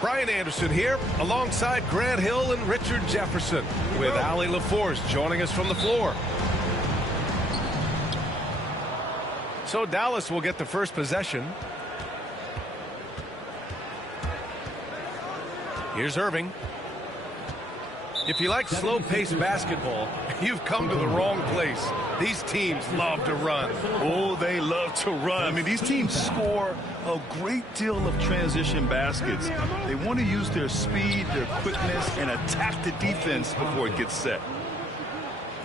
Brian Anderson here, alongside Grant Hill and Richard Jefferson, with Allie LaForce joining us from the floor. So Dallas will get the first possession. Here's Irving. If you like slow-paced basketball, you've come to the wrong place. These teams love to run. Oh, they love to run. I mean, these teams score a great deal of transition baskets. They want to use their speed, their quickness, and attack the defense before it gets set.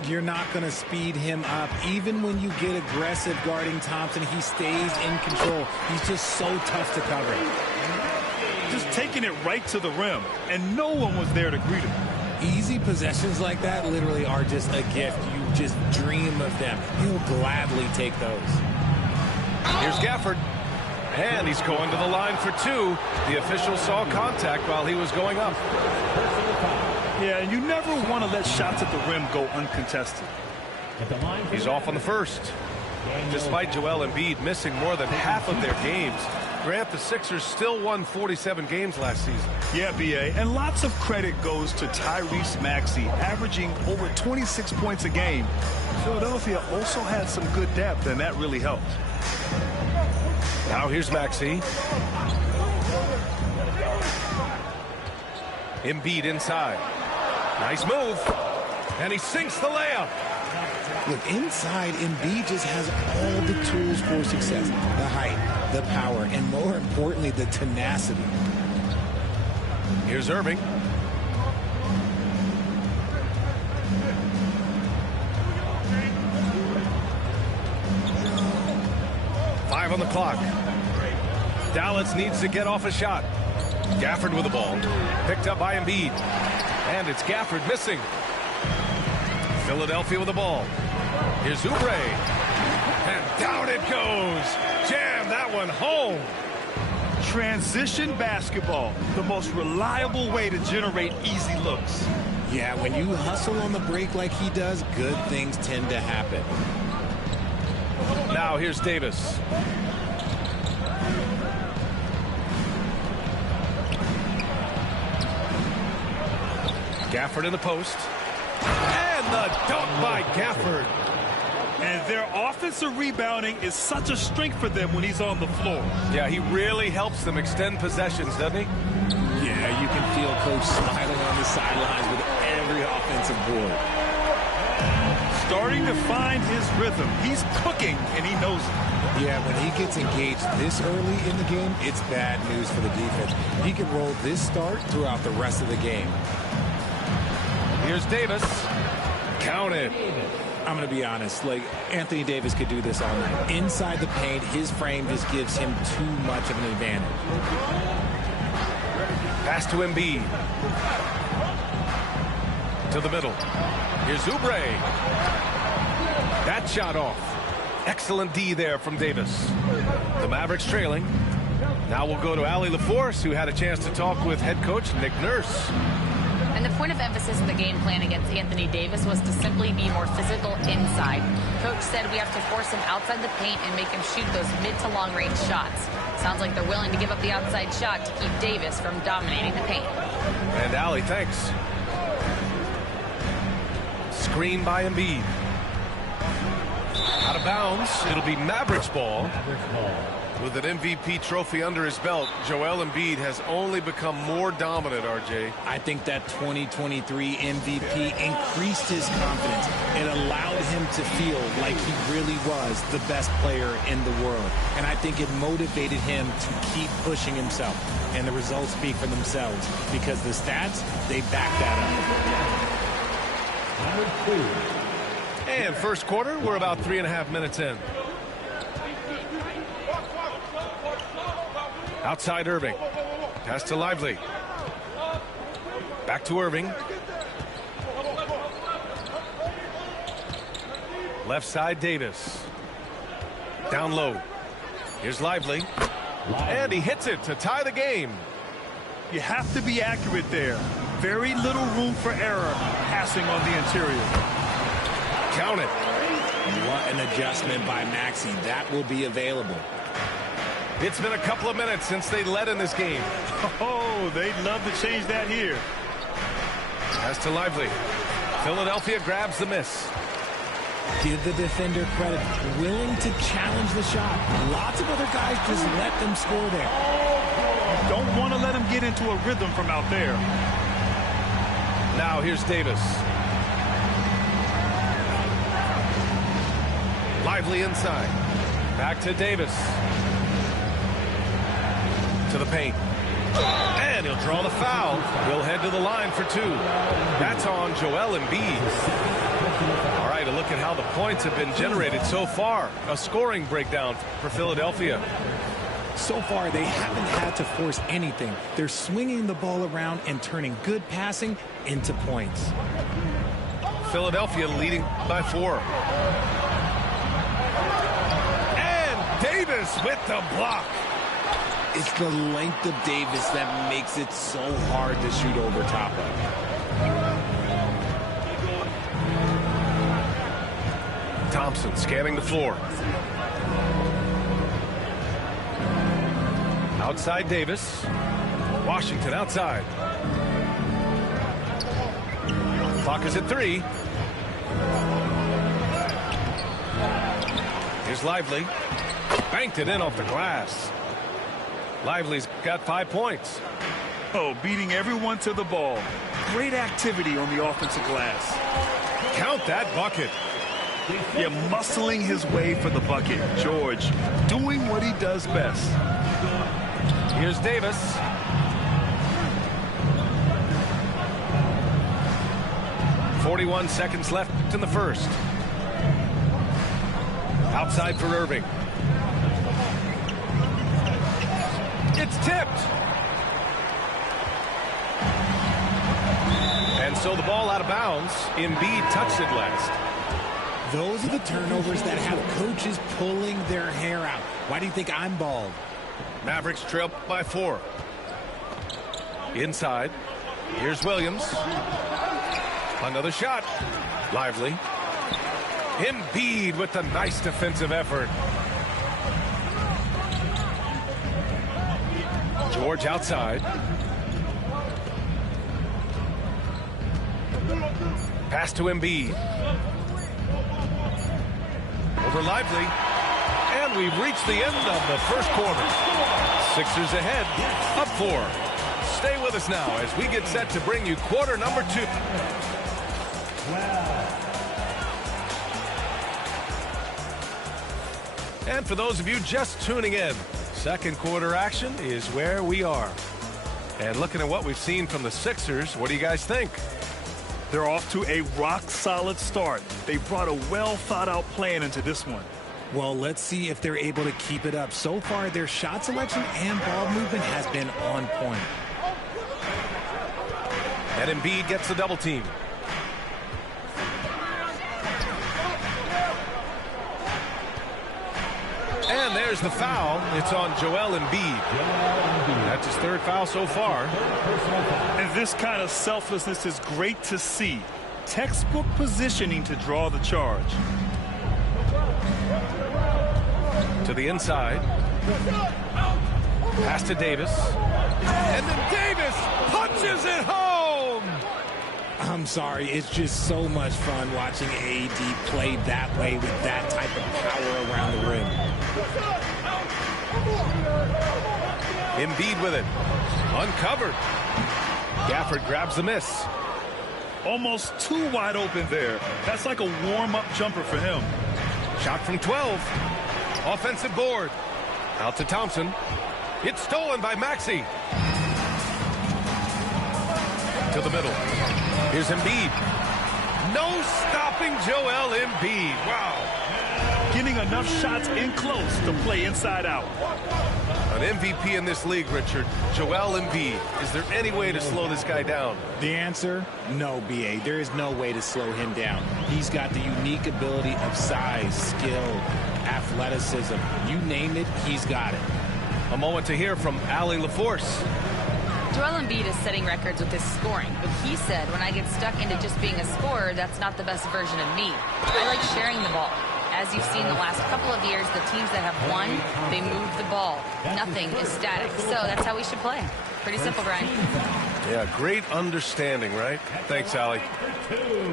You're not going to speed him up. Even when you get aggressive guarding Thompson, he stays in control. He's just so tough to cover. Just taking it right to the rim, and no one was there to greet him. Easy possessions like that literally are just a gift. You just dream of them. He'll gladly take those. Here's Gafford. And he's going to the line for two. The official saw contact while he was going up. Yeah, and you never want to let shots at the rim go uncontested. He's off on the first. Despite Joel Embiid missing more than half of their games, Grant, the Sixers still won 47 games last season. Yeah, B.A., and lots of credit goes to Tyrese Maxey, averaging over 26 points a game. Philadelphia also had some good depth, and that really helped. Now here's Maxey. Embiid inside. Nice move. And he sinks the layup. Look, inside, Embiid just has all the tools for success. The height, the power, and more importantly, the tenacity. Here's Irving. Five on the clock. Dallas needs to get off a shot. Gafford with the ball. Picked up by Embiid. And it's Gafford missing. Philadelphia with the ball. Here's Oubre. And down it goes. Jam that one home. Transition basketball, the most reliable way to generate easy looks. Yeah, when you hustle on the break like he does, good things tend to happen. Now here's Davis. Gafford in the post. And the dunk by Gafford. And their offensive rebounding is such a strength for them when he's on the floor. Yeah, he really helps them extend possessions, doesn't he? Yeah, you can feel Coach smiling on the sidelines with every offensive board. Starting to find his rhythm. He's cooking, and he knows it. Yeah, when he gets engaged this early in the game, it's bad news for the defense. He can roll this start throughout the rest of the game. Here's Davis. Count it. I'm going to be honest, like, Anthony Davis could do this all night. Inside the paint, his frame just gives him too much of an advantage. Pass to Embiid. To the middle. Here's Oubre. That shot off. Excellent D there from Davis. The Mavericks trailing. Now we'll go to Allie LaForce, who had a chance to talk with head coach Nick Nurse. And the point of emphasis in the game plan against Anthony Davis was to simply be more physical inside. Coach said we have to force him outside the paint and make him shoot those mid to long range shots. Sounds like they're willing to give up the outside shot to keep Davis from dominating the paint. And Allie, thanks. Screen by Embiid. Out of bounds. It'll be Mavericks ball. With an MVP trophy under his belt, Joel Embiid has only become more dominant, RJ. I think that 2023 MVP increased his confidence. It allowed him to feel like he really was the best player in the world. And I think it motivated him to keep pushing himself. And the results speak for themselves because the stats, they back that up. And first quarter, we're about 3.5 minutes in. Outside Irving. Pass to Lively. Back to Irving. Left side Davis. Down low. Here's Lively. And he hits it to tie the game. You have to be accurate there. Very little room for error passing on the interior. Count it. What an adjustment by Maxey. That will be available. It's been a couple of minutes since they led in this game. Oh, they'd love to change that here. Pass to Lively. Philadelphia grabs the miss. Give the defender credit. Willing to challenge the shot. Lots of other guys just let them score there. Don't want to let him get into a rhythm from out there. Now here's Davis. Lively inside. Back to Davis. To the paint. And he'll draw the foul. He'll head to the line for two. That's on Joel Embiid. All right, a look at how the points have been generated so far. A scoring breakdown for Philadelphia. So far, they haven't had to force anything. They're swinging the ball around and turning good passing into points. Philadelphia leading by 4. And Davis with the block. It's the length of Davis that makes it so hard to shoot over top of. Thompson scanning the floor. Outside Davis. Washington outside. Clock is at 3. Here's Lively. Banked it in off the glass. Lively's got 5 points. Oh, beating everyone to the ball. Great activity on the offensive glass. Count that bucket. Yeah, muscling his way for the bucket. George doing what he does best. Here's Davis. .41 seconds left in the first. Outside for Irving. It's tipped. And so the ball out of bounds. Embiid touched it last. Those are the turnovers that have coaches pulling their hair out. Why do you think I'm bald? Mavericks trail by 4. Inside. Here's Williams. Another shot. Lively. Embiid with the nice defensive effort. George outside. Pass to Embiid. Over Lively. And we've reached the end of the first quarter. Sixers ahead, up 4. Stay with us now as we get set to bring you quarter number 2. And for those of you just tuning in, second quarter action is where we are. And looking at what we've seen from the Sixers, what do you guys think? They're off to a rock-solid start. They brought a well-thought-out plan into this one. Well, let's see if they're able to keep it up. So far, their shot selection and ball movement has been on point. And Embiid gets the double team. And there's the foul. It's on Joel Embiid. That's his 3rd foul so far. And this kind of selflessness is great to see. Textbook positioning to draw the charge. To the inside. Pass to Davis. And then Davis punches it home. I'm sorry. It's just so much fun watching AD play that way with that type of power around the rim. Embiid with it. Uncovered. Gafford grabs the miss. Almost too wide open there. That's like a warm-up jumper for him. Shot from 12. Offensive board. Out to Thompson. It's stolen by Maxey. To the middle. Here's Embiid. No stopping Joel Embiid. Wow. Getting enough shots in close to play inside out. An MVP in this league, Richard. Joel Embiid. Is there any way to slow this guy down? The answer? No, B.A. There is no way to slow him down. He's got the unique ability of size, skill, athleticism. You name it, he's got it. A moment to hear from Allie LaForce. Joel Embiid is setting records with his scoring, but he said, when I get stuck into just being a scorer, that's not the best version of me. I like sharing the ball. As you've seen the last couple of years, the teams that have won, they move the ball. Nothing is static. So that's how we should play. Pretty simple, Brian. Yeah, great understanding, right? Thanks, Allie.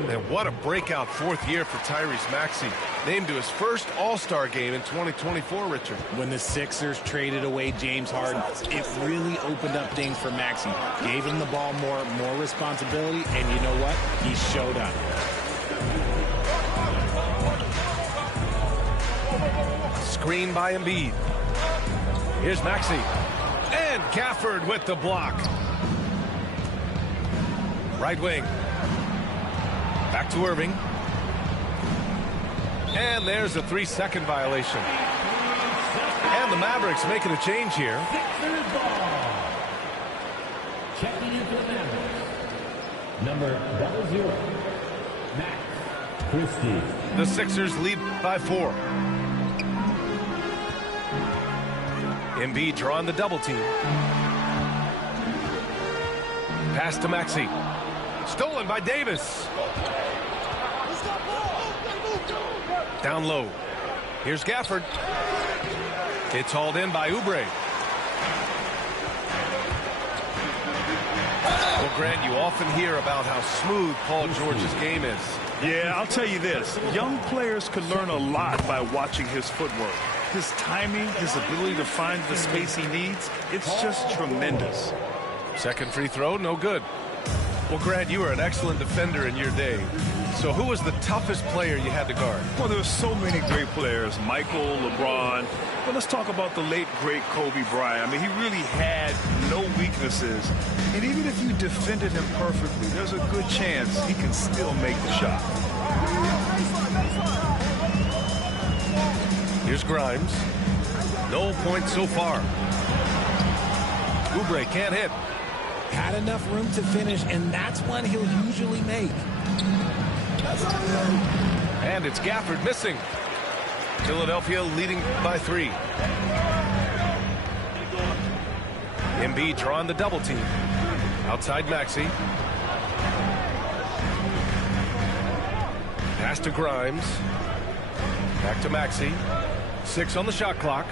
And what a breakout fourth year for Tyrese Maxey. Named to his first All-Star game in 2024, Richard. When the Sixers traded away James Harden, it really opened up things for Maxey. Gave him the ball more responsibility, and you know what? He showed up. Screen by Embiid. Here's Maxey. And Gafford with the block. Right wing. Back to Irving. And there's a 3-second violation. And the Mavericks making a change here. Checking into the Mavericks. Number 00, Max Christie. The Sixers lead by 4. Embiid drawing the double team. Pass to Maxey. Stolen by Davis. Down low. Here's Gafford. It's hauled in by Oubre. Well, Grant, you often hear about how smooth Paul George's game is. Yeah, I'll tell you this. Young players could learn a lot by watching his footwork. His timing, his ability to find the space he needs, it's just tremendous. Second free throw, no good. Well, Grant, you were an excellent defender in your day. So who was the toughest player you had to guard? Well, there were so many great players. Michael, LeBron. But let's talk about the late, great Kobe Bryant. I mean, he really had no weaknesses. And even if you defended him perfectly, there's a good chance he can still make the shot. Here's Grimes. No points so far. Oubre can't hit. Had enough room to finish, and that's one he'll usually make. And it's Gafford missing. Philadelphia leading by 3. Embiid drawing the double team. Outside Maxey. Pass to Grimes. Back to Maxey. 6 on the shot clock.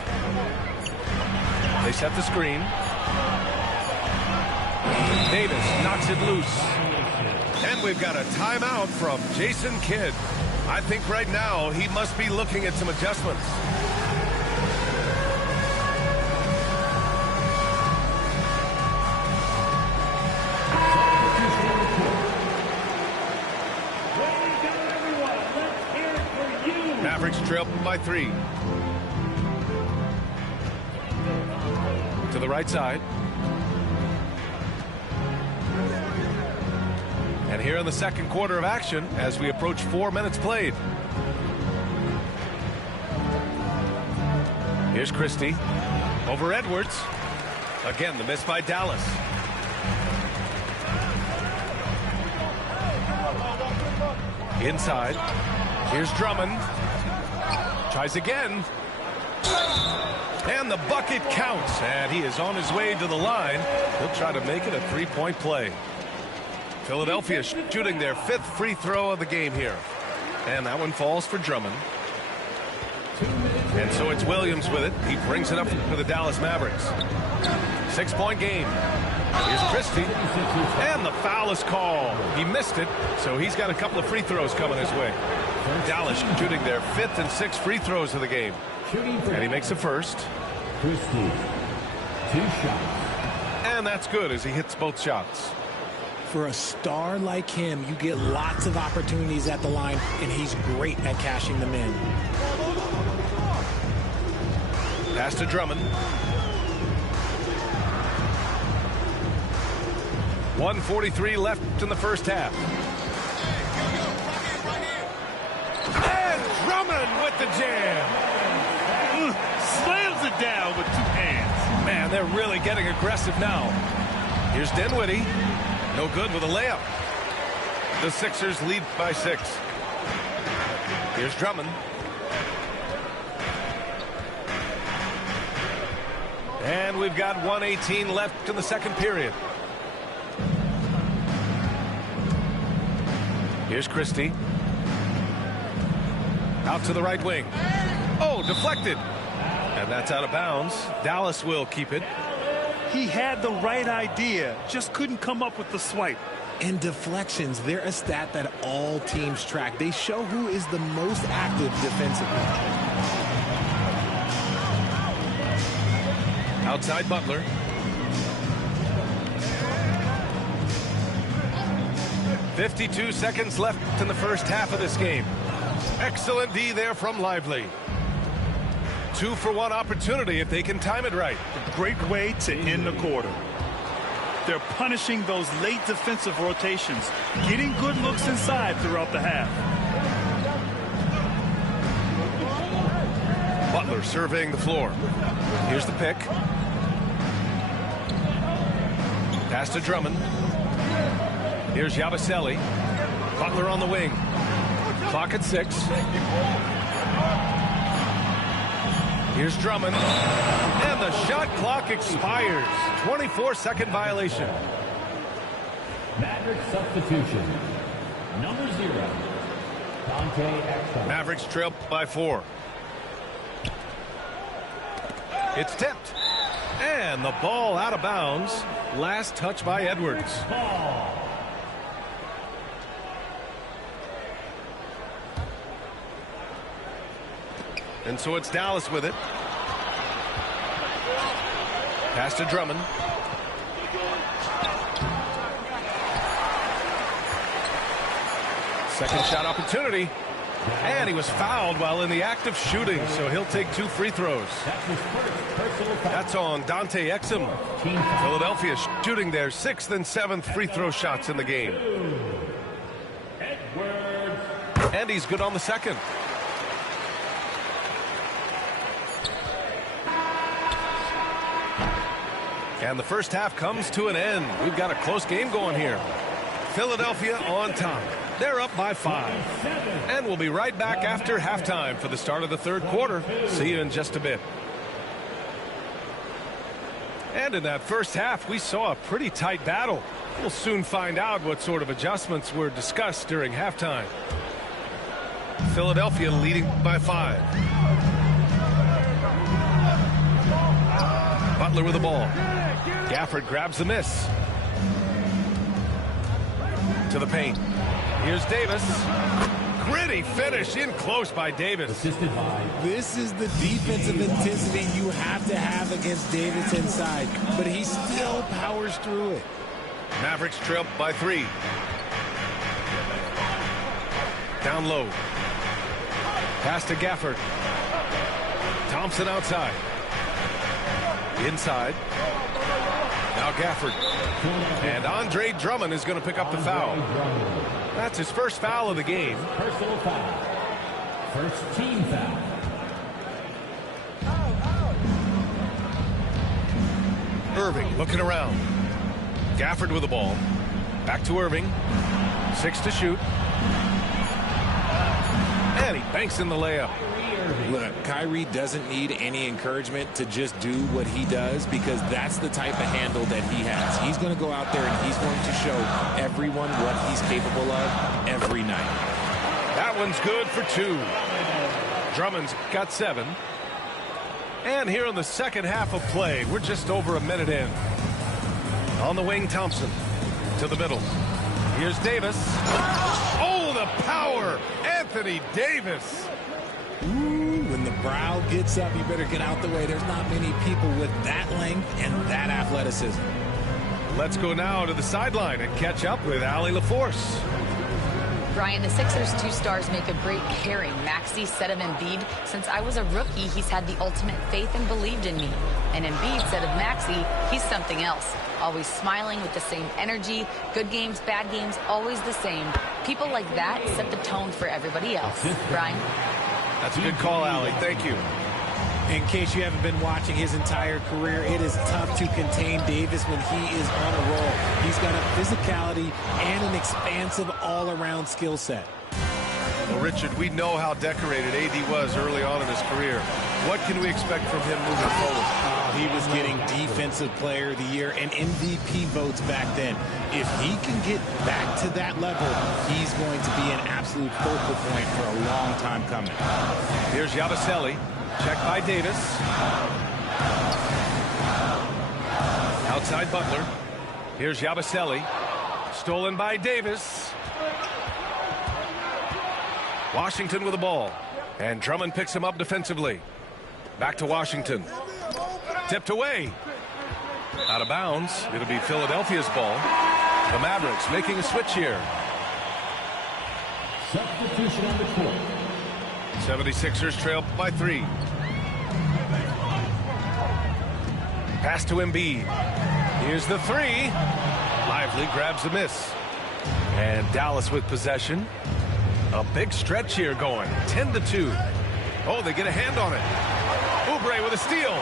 They set the screen. Davis knocks it loose. And we've got a timeout from Jason Kidd. I think right now he must be looking at some adjustments. Mavericks trail by 3. To the right side. And here in the second quarter of action as we approach 4 minutes played. Here's Christie. Over Edwards. Again, the miss by Dallas. Inside. Here's Drummond. Tries again. And the bucket counts. And he is on his way to the line. He'll try to make it a 3-point play. Philadelphia shooting their 5th free throw of the game here. And that one falls for Drummond. And so it's Williams with it. He brings it up for the Dallas Mavericks. 6-point game. Here's Christie. And the foul is called. He missed it, so he's got a couple of free throws coming his way. Dallas shooting their 5th and 6th free throws of the game. And he makes the first. Christie, 2 shots. And that's good as he hits both shots. For a star like him, you get lots of opportunities at the line, and he's great at cashing them in. Pass to Drummond. 1:43 left in the first half. And Drummond with the jam. Slams it down with 2 hands. Man, they're really getting aggressive now. Here's Dinwiddie. No good with a layup. The Sixers lead by 6. Here's Drummond. And we've got 1:18 left in the second period. Here's Christie. Out to the right wing. Oh, deflected. And that's out of bounds. Dallas will keep it. He had the right idea, just couldn't come up with the swipe. And deflections, they're a stat that all teams track. They show who is the most active defensively. Outside Butler. .52 seconds left in the first half of this game. Excellent D there from Lively. 2-for-1 opportunity if they can time it right. A great way to end the quarter. They're punishing those late defensive rotations, getting good looks inside throughout the half. Butler surveying the floor. Here's the pick. Pass to Drummond. Here's Yabusele. Butler on the wing. Clock at 6. Here's Drummond. And the shot clock expires. 24-second violation. Maverick substitution. Number 0, Dante Exum. Mavericks trail by 4. It's tipped. And the ball out of bounds. Last touch by Edwards. Ball. And so it's Dallas with it. Pass to Drummond. Second shot opportunity. And he was fouled while in the act of shooting, so he'll take 2 free throws. That's his first personal foul. That's on Dante Exum. Philadelphia shooting their 6th and 7th free throw shots in the game. Edwards. And he's good on the second. And the first half comes to an end. We've got a close game going here. Philadelphia on top. They're up by 5. And we'll be right back after halftime for the start of the third quarter. See you in just a bit. And in that first half, we saw a pretty tight battle. We'll soon find out what sort of adjustments were discussed during halftime. Philadelphia leading by 5. Butler with the ball. Gafford grabs the miss. To the paint. Here's Davis. Gritty finish in close by Davis. Assisted by. This is the defensive intensity you have to have against Davis inside, but he still powers through it. Mavericks trail by 3. Down low. Pass to Gafford. Thompson outside. Inside. Now Gafford. And Andre Drummond is going to pick up the foul. That's his first foul of the game. Personal foul. First team foul. Irving looking around. Gafford with the ball. Back to Irving. 6 to shoot. And he banks in the layup. Look, Kyrie doesn't need any encouragement to just do what he does, because that's the type of handle that he has. He's going to go out there and he's going to show everyone what he's capable of every night. That one's good for 2. Drummond's got 7. And here in the second half of play, we're just over a minute in. On the wing, Thompson to the middle. Here's Davis. Oh, the power! Anthony Davis. Ooh, when the brow gets up, you better get out the way. There's not many people with that length and that athleticism. Let's go now to the sideline and catch up with Allie LaForce. Brian, the Sixers' two stars make a great pairing. Maxey said of Embiid, since I was a rookie, he's had the ultimate faith and believed in me. And Embiid said of Maxey, he's something else. Always smiling with the same energy. Good games, bad games, always the same. People like that set the tone for everybody else. Brian? That's a good call, Allie. Thank you. In case you haven't been watching his entire career, it is tough to contain Davis when he is on a roll. He's got a physicality and an expansive all-around skill set. Well, Richard, we know how decorated AD was early on in his career. What can we expect from him moving forward? He was getting Defensive Player of the Year and MVP votes back then. If he can get back to that level, he's going to be an absolute focal point for a long time coming. Here's Yabusele. Checked by Davis. Outside Butler. Here's Yabusele. Stolen by Davis. Washington with the ball. And Drummond picks him up defensively. Back to Washington. Tipped away. Out of bounds. It'll be Philadelphia's ball. The Mavericks making a switch here. Substitution on the court. 76ers trail by 3. Pass to Embiid. Here's the 3. Lively grabs the miss. And Dallas with possession. A big stretch here going. 10-2. Oh, they get a hand on it. Oubre with a steal.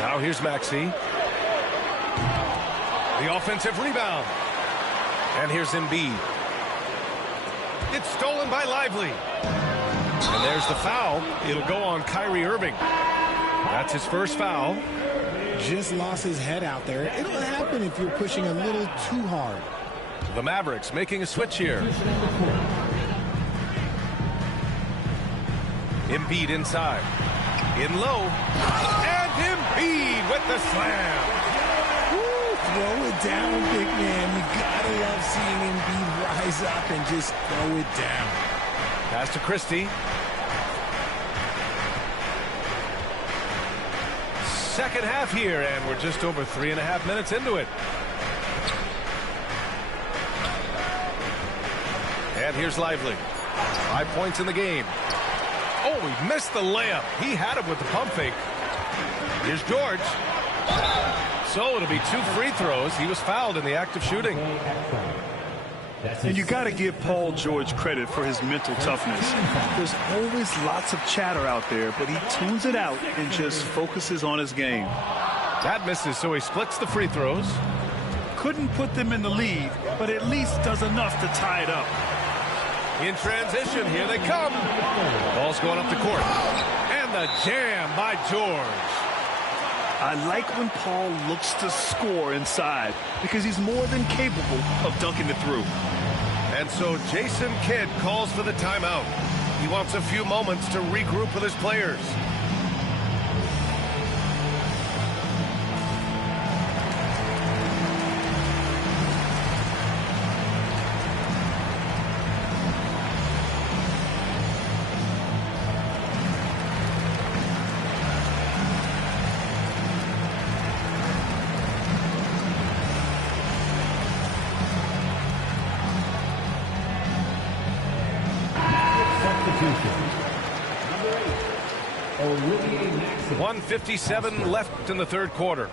Now here's Maxey. The offensive rebound. And here's Embiid. It's stolen by Lively. And there's the foul. It'll go on Kyrie Irving. That's his first foul. Just lost his head out there. It'll happen if you're pushing a little too hard. The Mavericks making a switch here. Embiid inside. In low. And Embiid with the slam. Woo, throw it down, big man. You gotta love seeing Embiid rise up and just throw it down. Pass to Christie. Second half here, and we're just over 3.5 minutes into it. And here's Lively. 5 points in the game. Oh, he missed the layup. He had it with the pump fake. Here's George. So it'll be 2 free throws. He was fouled in the act of shooting. And you got to give Paul George credit for his mental toughness. There's always lots of chatter out there, but he tunes it out and just focuses on his game. That misses, so he splits the free throws. Couldn't put them in the lead, but at least does enough to tie it up. In transition, here they come. Ball's going up the court. And the jam by George. I like when Paul looks to score inside because he's more than capable of dunking it through. And so Jason Kidd calls for the timeout. He wants a few moments to regroup with his players. Number 8, Olivier Maxey. 1:57 left in the third quarter.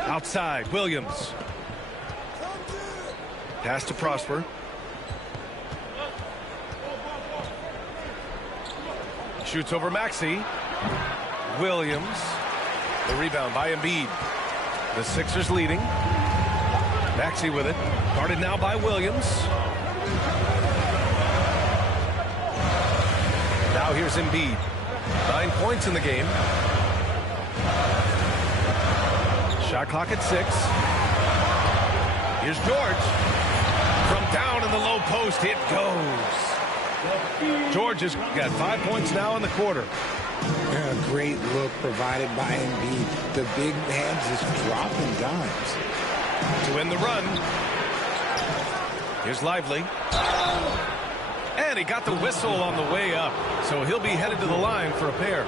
Outside, Williams. Pass to Prosper. Shoots over Maxey. Williams. The rebound by Embiid. The Sixers leading. Maxey with it. Guarded now by Williams. Now here's Embiid. 9 points in the game. Shot clock at 6. Here's George. From down in the low post, it goes. George has got 5 points now in the quarter. Yeah, a great look provided by Embiid. The big man just dropping dimes. To win the run. Here's Lively. And he got the whistle on the way up. So he'll be headed to the line for a pair.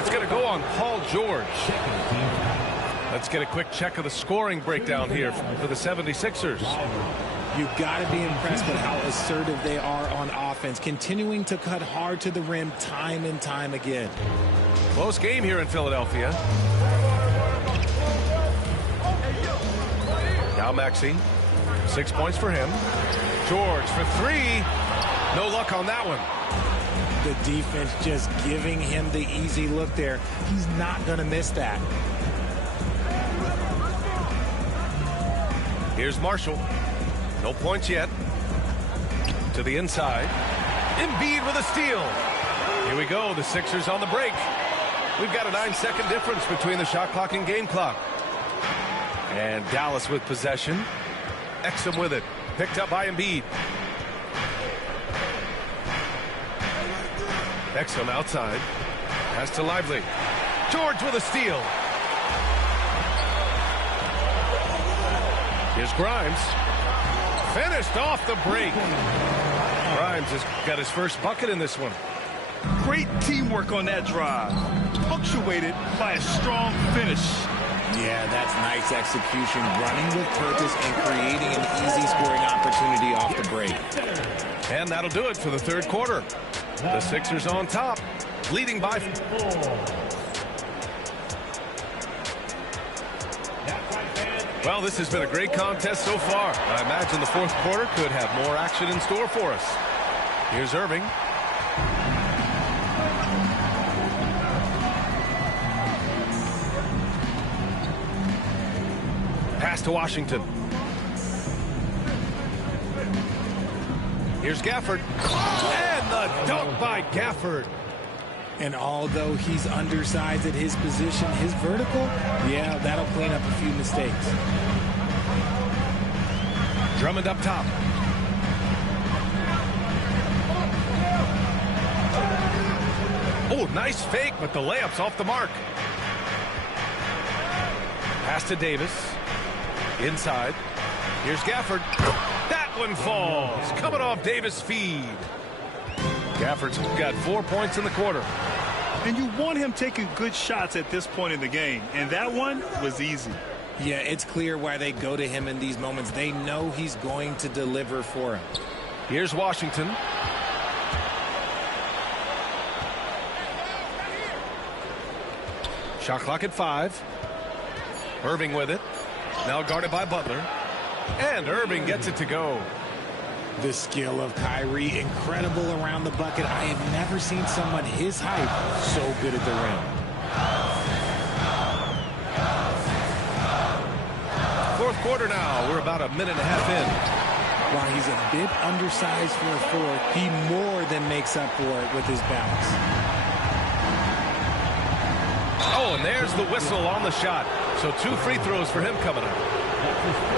It's going to go on Paul George. Let's get a quick check of the scoring breakdown here for the 76ers. You've got to be impressed with how assertive they are on offense, continuing to cut hard to the rim time and time again. Close game here in Philadelphia. Now Maxey. 6 points for him. George for three. No luck on that one. The defense just giving him the easy look there. He's not going to miss that. Here's Marshall. No points yet. To the inside. Embiid with a steal. Here we go. The Sixers on the break. We've got a 9-second difference between the shot clock and game clock. And Dallas with possession. Exum with it. Picked up by Embiid. Exum outside. Pass to Lively. George with a steal. Here's Grimes. Finished off the break. Grimes has got his first bucket in this one. Great teamwork on that drive. Punctuated by a strong finish. Yeah, that's nice execution. Running with purpose and creating an easy scoring opportunity off the break. And that'll do it for the third quarter. The Sixers on top, leading by 4. Well, this has been a great contest so far. I imagine the fourth quarter could have more action in store for us. Here's Irving. Pass to Washington. Here's Gafford. And the dunk by Gafford. And although he's undersized at his position, his vertical, yeah, that'll clean up a few mistakes. Drummond up top. Oh, nice fake, but the layup's off the mark. Pass to Davis. Inside. Here's Gafford. That one falls. Coming off Davis' feed. Gafford's got 4 points in the quarter. And you want him taking good shots at this point in the game. And that one was easy. Yeah, it's clear why they go to him in these moments. They know he's going to deliver for him. Here's Washington. Shot clock at 5. Irving with it. Now guarded by Butler. And Irving gets it to go. The skill of Kyrie, incredible around the bucket. I have never seen someone his height so good at the rim. Fourth quarter now. We're about a minute and a half in. While he's a bit undersized for a forward, he more than makes up for it with his bounce. Oh, and there's the whistle on the shot. So 2 free throws for him coming up.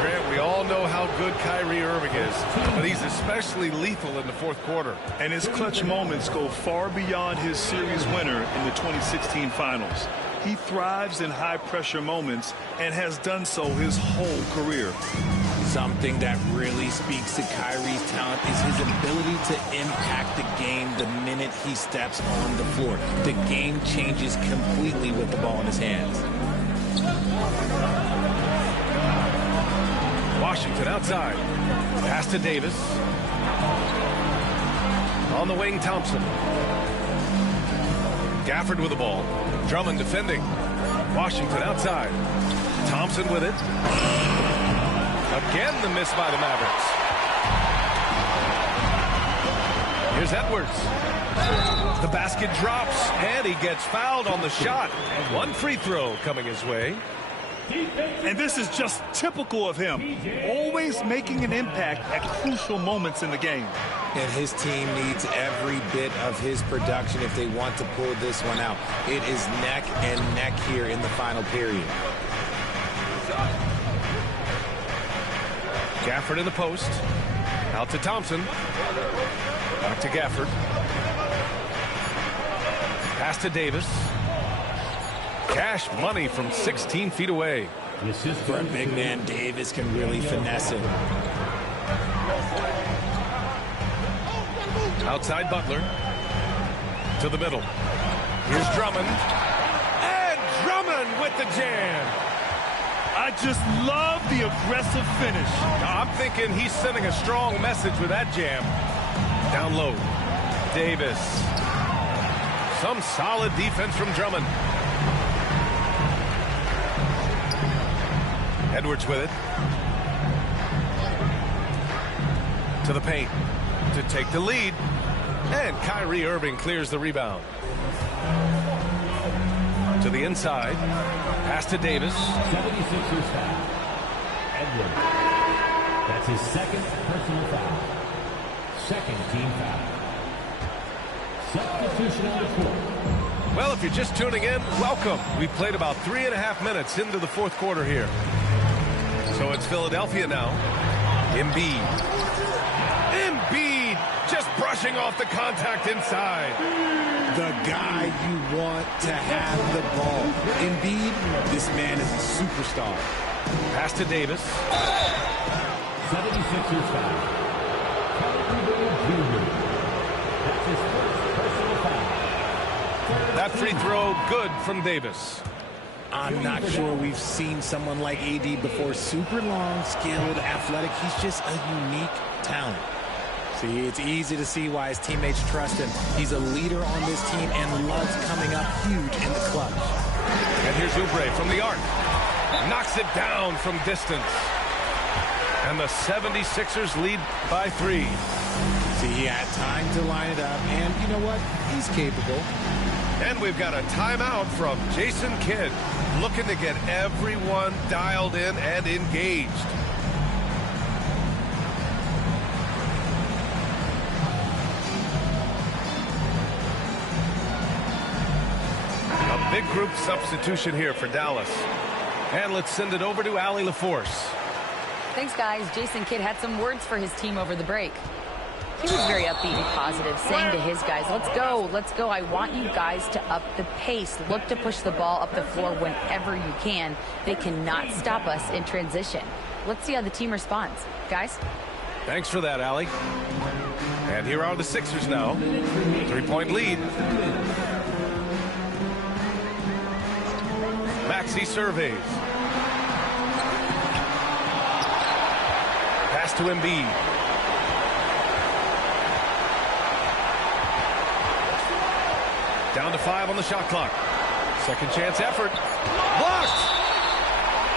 Grant, we all know how good Kyrie Irving is, but he's especially lethal in the fourth quarter. And his clutch moments go far beyond his series winner in the 2016 finals. He thrives in high-pressure moments and has done so his whole career. Something that really speaks to Kyrie's talent is his ability to impact the game the minute he steps on the floor. The game changes completely with the ball in his hands. Washington outside. Pass to Davis. On the wing, Thompson. Gafford with the ball. Drummond defending. Washington outside. Thompson with it. Again, the miss by the Mavericks. Here's Edwards. The basket drops, and he gets fouled on the shot. 1 free throw coming his way. And this is just typical of him, always making an impact at crucial moments in the game. And his team needs every bit of his production if they want to pull this one out. It is neck and neck here in the final period. Gafford in the post. Out to Thompson. Back to Gafford. Pass to Davis. Cash money from 16 feet away. For a big man, Davis can really finesse it. Outside Butler. To the middle. Here's Drummond. And Drummond with the jam. I just love the aggressive finish. I'm thinking he's sending a strong message with that jam. Down low. Davis. Some solid defense from Drummond. Edwards with it. To the paint. To take the lead. And Kyrie Irving clears the rebound. To the inside. Pass to Davis. 76ers foul. Edwards. That's his second personal foul. Second team foul. Substitution on the court. Well, if you're just tuning in, welcome. We played about 3.5 minutes into the fourth quarter here. So it's Philadelphia now. Embiid. Embiid just brushing off the contact inside. The guy you want to have the ball. Embiid, this man is a superstar. Pass to Davis. 76ers foul. Jr. That's his first personal foul. That free throw good from Davis. I'm not sure we've seen someone like AD before. Super long, skilled, athletic. He's just a unique talent. See, it's easy to see why his teammates trust him. He's a leader on this team and loves coming up huge in the clutch. And here's Oubre from the arc. Knocks it down from distance. And the 76ers lead by 3. See, he had time to line it up, and you know what? He's capable. And we've got a timeout from Jason Kidd, looking to get everyone dialed in and engaged. A big group substitution here for Dallas. And let's send it over to Allie LaForce. Thanks, guys. Jason Kidd had some words for his team over the break. He was very upbeat and positive, saying to his guys, let's go, let's go. I want you guys to up the pace. Look to push the ball up the floor whenever you can. They cannot stop us in transition. Let's see how the team responds. Guys? Thanks for that, Allie. And here are the Sixers now. 3-point lead. Maxey surveys. Pass to Embiid. Down to 5 on the shot clock. Second chance effort. Blocked!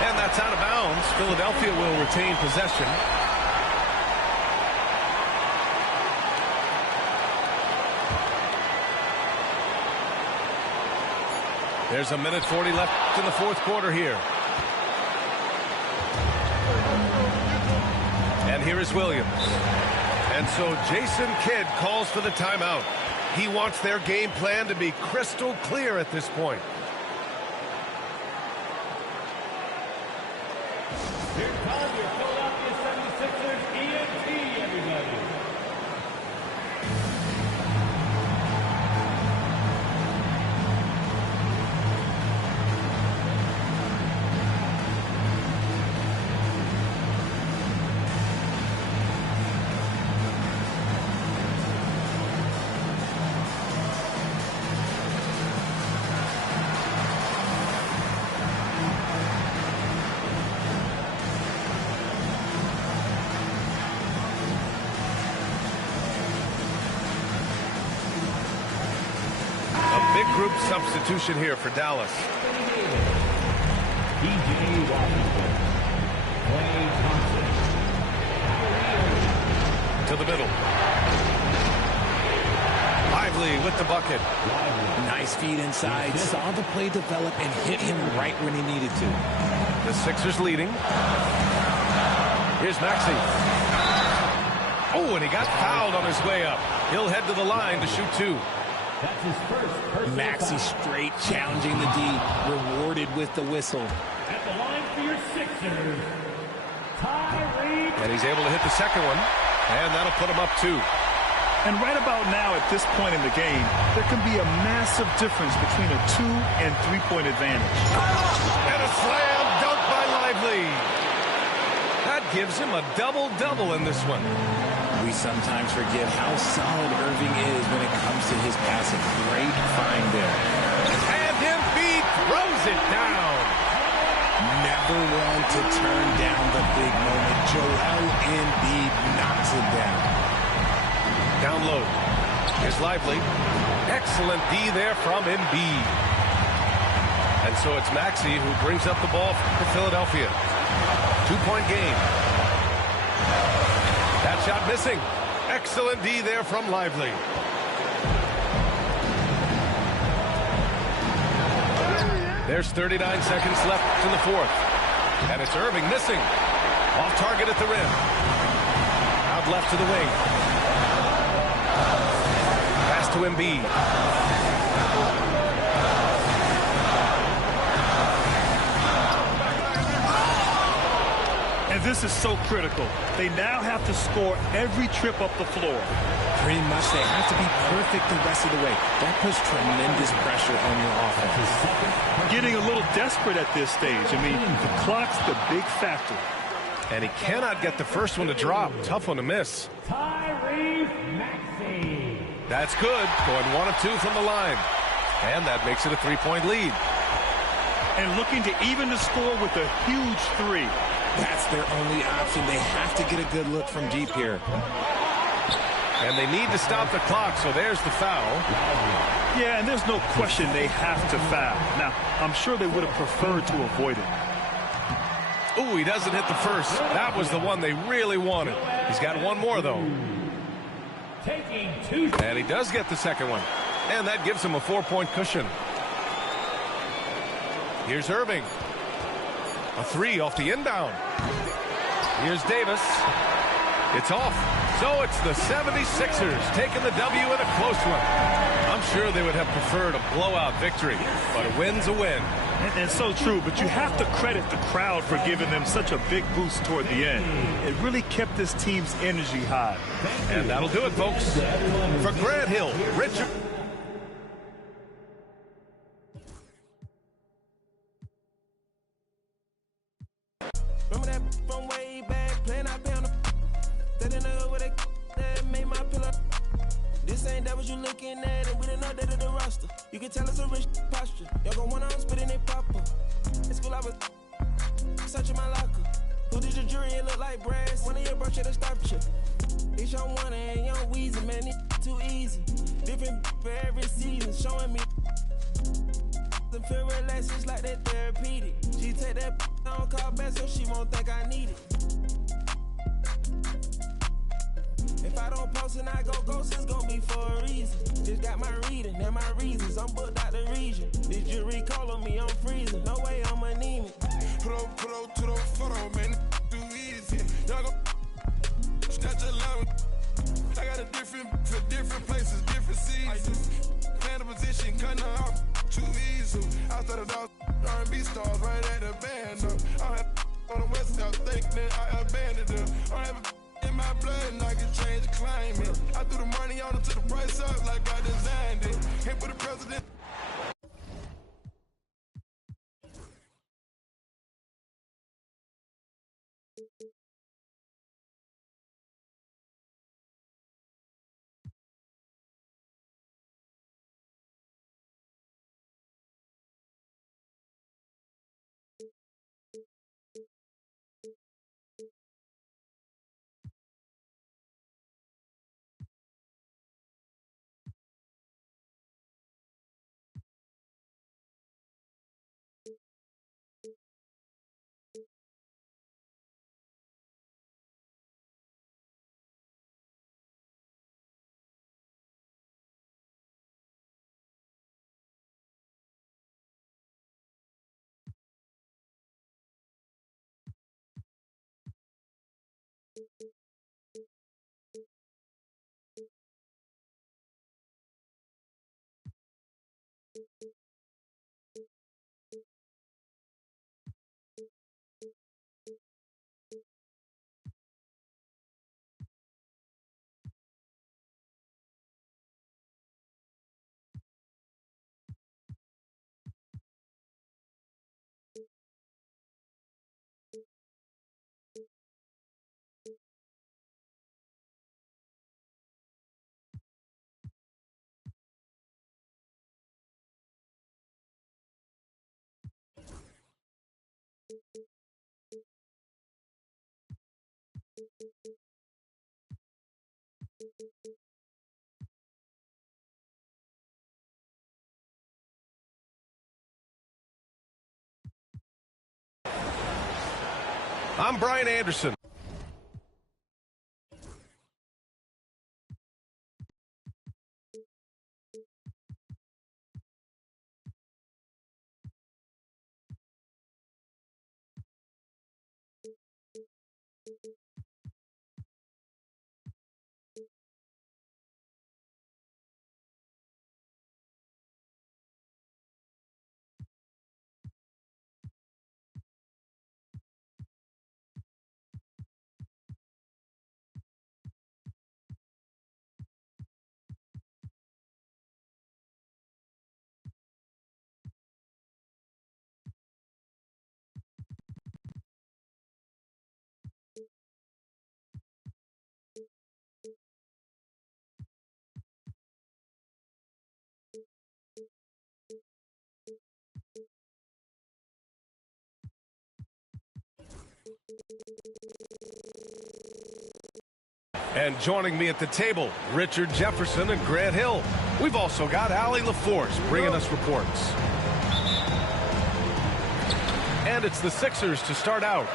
And that's out of bounds. Philadelphia will retain possession. There's 1:40 left in the fourth quarter here. And here is Williams. And so Jason Kidd calls for the timeout. He wants their game plan to be crystal clear at this point. Here comes your Philadelphia 76ers ENT, everybody. Group substitution here for Dallas. PJ Washington. Klay Thompson. To the middle. Lively with the bucket. Nice feed inside. Saw the play develop and hit him right when he needed to. The Sixers leading. Here's Maxey. Oh, and he got fouled on his way up. He'll head to the line to shoot 2. That's his first personal Maxey foul. straight challenging the D, rewarded with the whistle. At the line for your Sixers, Tyrese. And he's able to hit the second one, and that'll put him up 2. And right about now, at this point in the game, there can be a massive difference between a 2- and 3-point advantage. And a slam dunk by Lively. That gives him a double-double in this one. We sometimes forget how solid Irving is when it comes to his passing. Great find there. And Embiid throws it down. Never one to turn down the big moment. Joel Embiid knocks it down. Down low. Here's Lively. Excellent D there from Embiid. And so it's Maxey who brings up the ball for Philadelphia. 2-point game. That shot missing. Excellent D there from Lively. There's 39 seconds left in the fourth. And it's Irving missing. Off target at the rim. Out left to the wing. Pass to Embiid. And this is so critical. They now have to score every trip up the floor. Pretty much they have to be perfect the rest of the way. That puts tremendous pressure on your offense. Getting a little desperate at this stage. I mean, the clock's the big factor. And he cannot get the first one to drop. Tough one to miss. Tyrese Maxey. That's good. Going 1 of 2 from the line. And that makes it a 3-point lead. And looking to even the score with a huge 3. That's their only option. They have to get a good look from deep here. And they need to stop the clock, so there's the foul. Yeah, and there's no question they have to foul. Now, I'm sure they would have preferred to avoid it. Ooh, he doesn't hit the first. That was the one they really wanted. He's got one more, though. Taking 2. And he does get the second one. And that gives him a 4-point cushion. Here's Irving. A 3 off the inbound. Here's Davis. It's off. So it's the 76ers taking the W in a close one. I'm sure they would have preferred a blowout victory, but a win's a win. And so true, but you have to credit the crowd for giving them such a big boost toward the end. It really kept this team's energy high. And that'll do it, folks. For Grant Hill, Richard. Remember that from way back, playing out pound. That in the hood with that made my pillow. This ain't that what you looking at, and we didn't know that of the roster. You can tell it's a rich posture. Y'all gon' wanna spit in they popper. In school I was searching my locker. Who did your jury? It look like brass. One of your bro should've stopped you. It's Young Wonder and Young Weezy, man, it too easy. Different for every season, showing me. And feel relaxed, it's like that therapeutic. She take that on call back so she won't think I need it. If I don't post and I go ghost, it's gonna be for a reason. Just got my reading and my reasons. I'm booked out the region. Did you recall on me? I'm freezing. No way I'm anemic. Put up to the photo, man. Too easy. Y'all go snatch a line. I got a different for different places, different seasons. Playing the position, cutting her off too easy. I started off R&B stars right at the band. I had on the west side, think that I abandoned them. I have in my blood and I can change the climate. I threw the money on it to the price up like I designed it. Hit for the president. I'm Brian Anderson. And joining me at the table, Richard Jefferson and Grant Hill. We've also got Allie LaForce bringing us reports. And it's the Sixers to start out.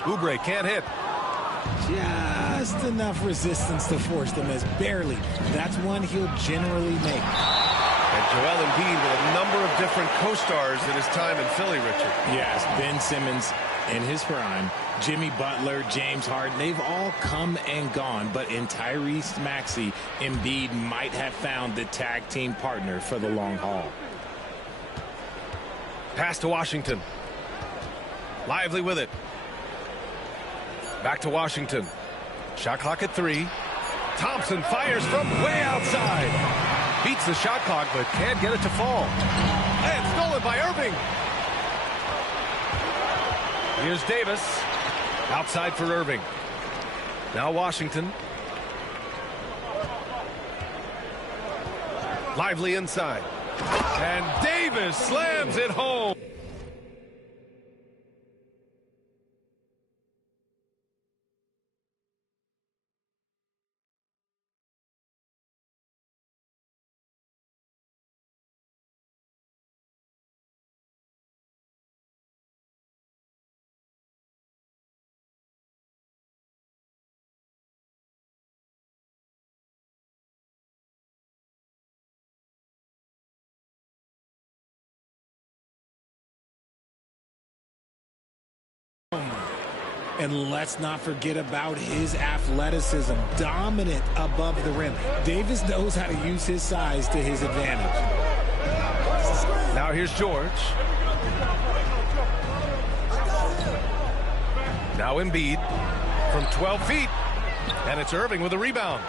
Oubre can't hit. Just enough resistance to force the miss. Barely. That's one he'll generally make. And Joel Embiid with a number of different co-stars in his time in Philly, Richard. Yes, Ben Simmons in his prime, Jimmy Butler, James Harden, they've all come and gone. But in Tyrese Maxey, Embiid might have found the tag team partner for the long haul. Pass to Washington. Lively with it. Back to Washington. Shot clock at 3. Thompson fires from way outside. Beats the shot clock, but can't get it to fall. And stolen by Irving. Here's Davis. Outside for Irving. Now Washington. Lively inside. And Davis slams it home. And let's not forget about his athleticism, dominant above the rim. Davis knows how to use his size to his advantage. Now here's George. Now Embiid from 12 feet. And it's Irving with a rebound.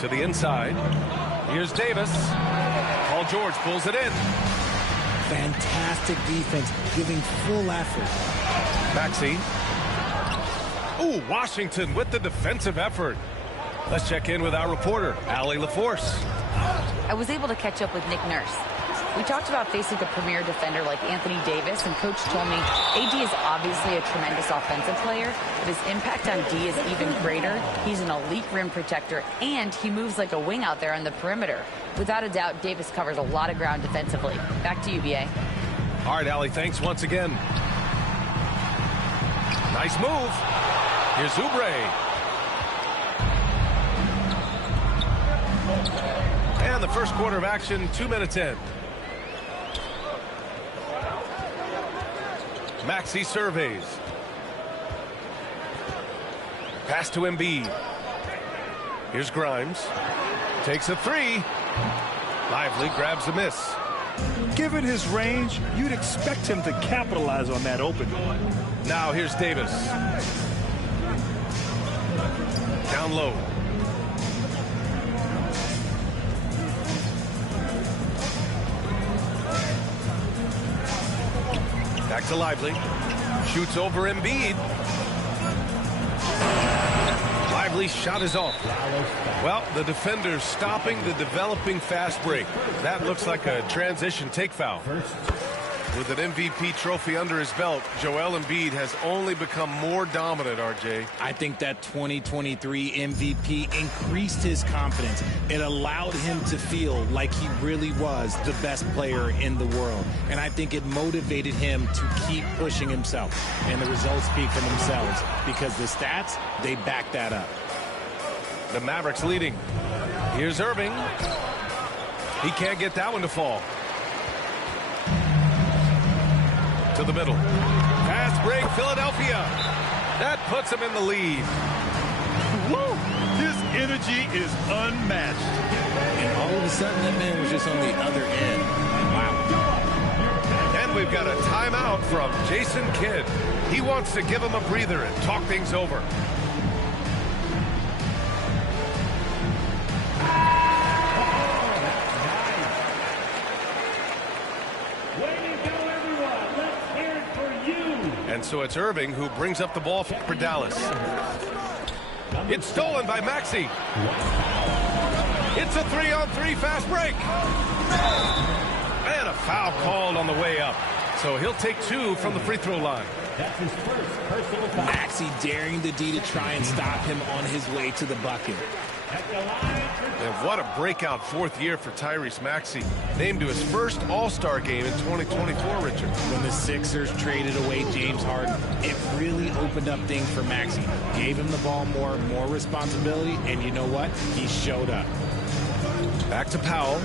To the inside. Here's Davis. Paul George pulls it in. Fantastic defense, giving full effort. Maxey. Ooh, Washington with the defensive effort. Let's check in with our reporter, Allie LaForce. I was able to catch up with Nick Nurse. We talked about facing a premier defender like Anthony Davis, and Coach told me AD is obviously a tremendous offensive player, but his impact on D is even greater. He's an elite rim protector, and he moves like a wing out there on the perimeter. Without a doubt, Davis covers a lot of ground defensively. Back to you, B.A. All right, Allie, thanks once again. Nice move. Here's Oubre. And the first quarter of action, 2 minutes in. Maxey surveys. Pass to Embiid. Here's Grimes. Takes a 3. Lively grabs the miss. Given his range, you'd expect him to capitalize on that open. Now here's Davis. Down low. Back to Lively. Shoots over Embiid. Lively shot is off. Well, the defender's stopping the developing fast break. That looks like a transition take foul. With an MVP trophy under his belt, Joel Embiid has only become more dominant, RJ. I think that 2023 MVP increased his confidence. It allowed him to feel like he really was the best player in the world. And I think it motivated him to keep pushing himself. And the results speak for themselves because the stats, they back that up. The Mavericks leading. Here's Irving. He can't get that one to fall. To the middle. Fast break, Philadelphia. That puts him in the lead. Woo! This energy is unmatched. And all of a sudden, that man was just on the other end. Wow. And we've got a timeout from Jason Kidd. He wants to give him a breather and talk things over. And so it's Irving who brings up the ball for Dallas. It's stolen by Maxey. It's a 3-on-3 fast break. And a foul called on the way up. So he'll take 2 from the free throw line. That's his first personal foul. Maxey daring the D to try and stop him on his way to the bucket. And what a breakout fourth year for Tyrese Maxey. Named to his first All-Star game in 2024, Richard. When the Sixers traded away James Harden, it really opened up things for Maxey. Gave him the ball more responsibility, and you know what? He showed up. Back to Powell.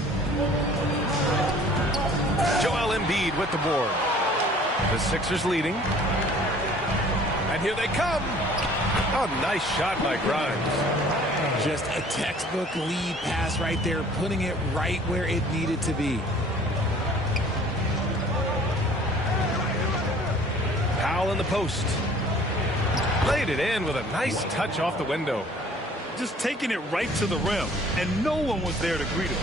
Joel Embiid with the board. The Sixers leading. And here they come. Oh, nice shot by Grimes. Just a textbook lead pass right there, putting it right where it needed to be. Powell in the post. Laid it in with a nice touch off the window. Just taking it right to the rim, and no one was there to greet him.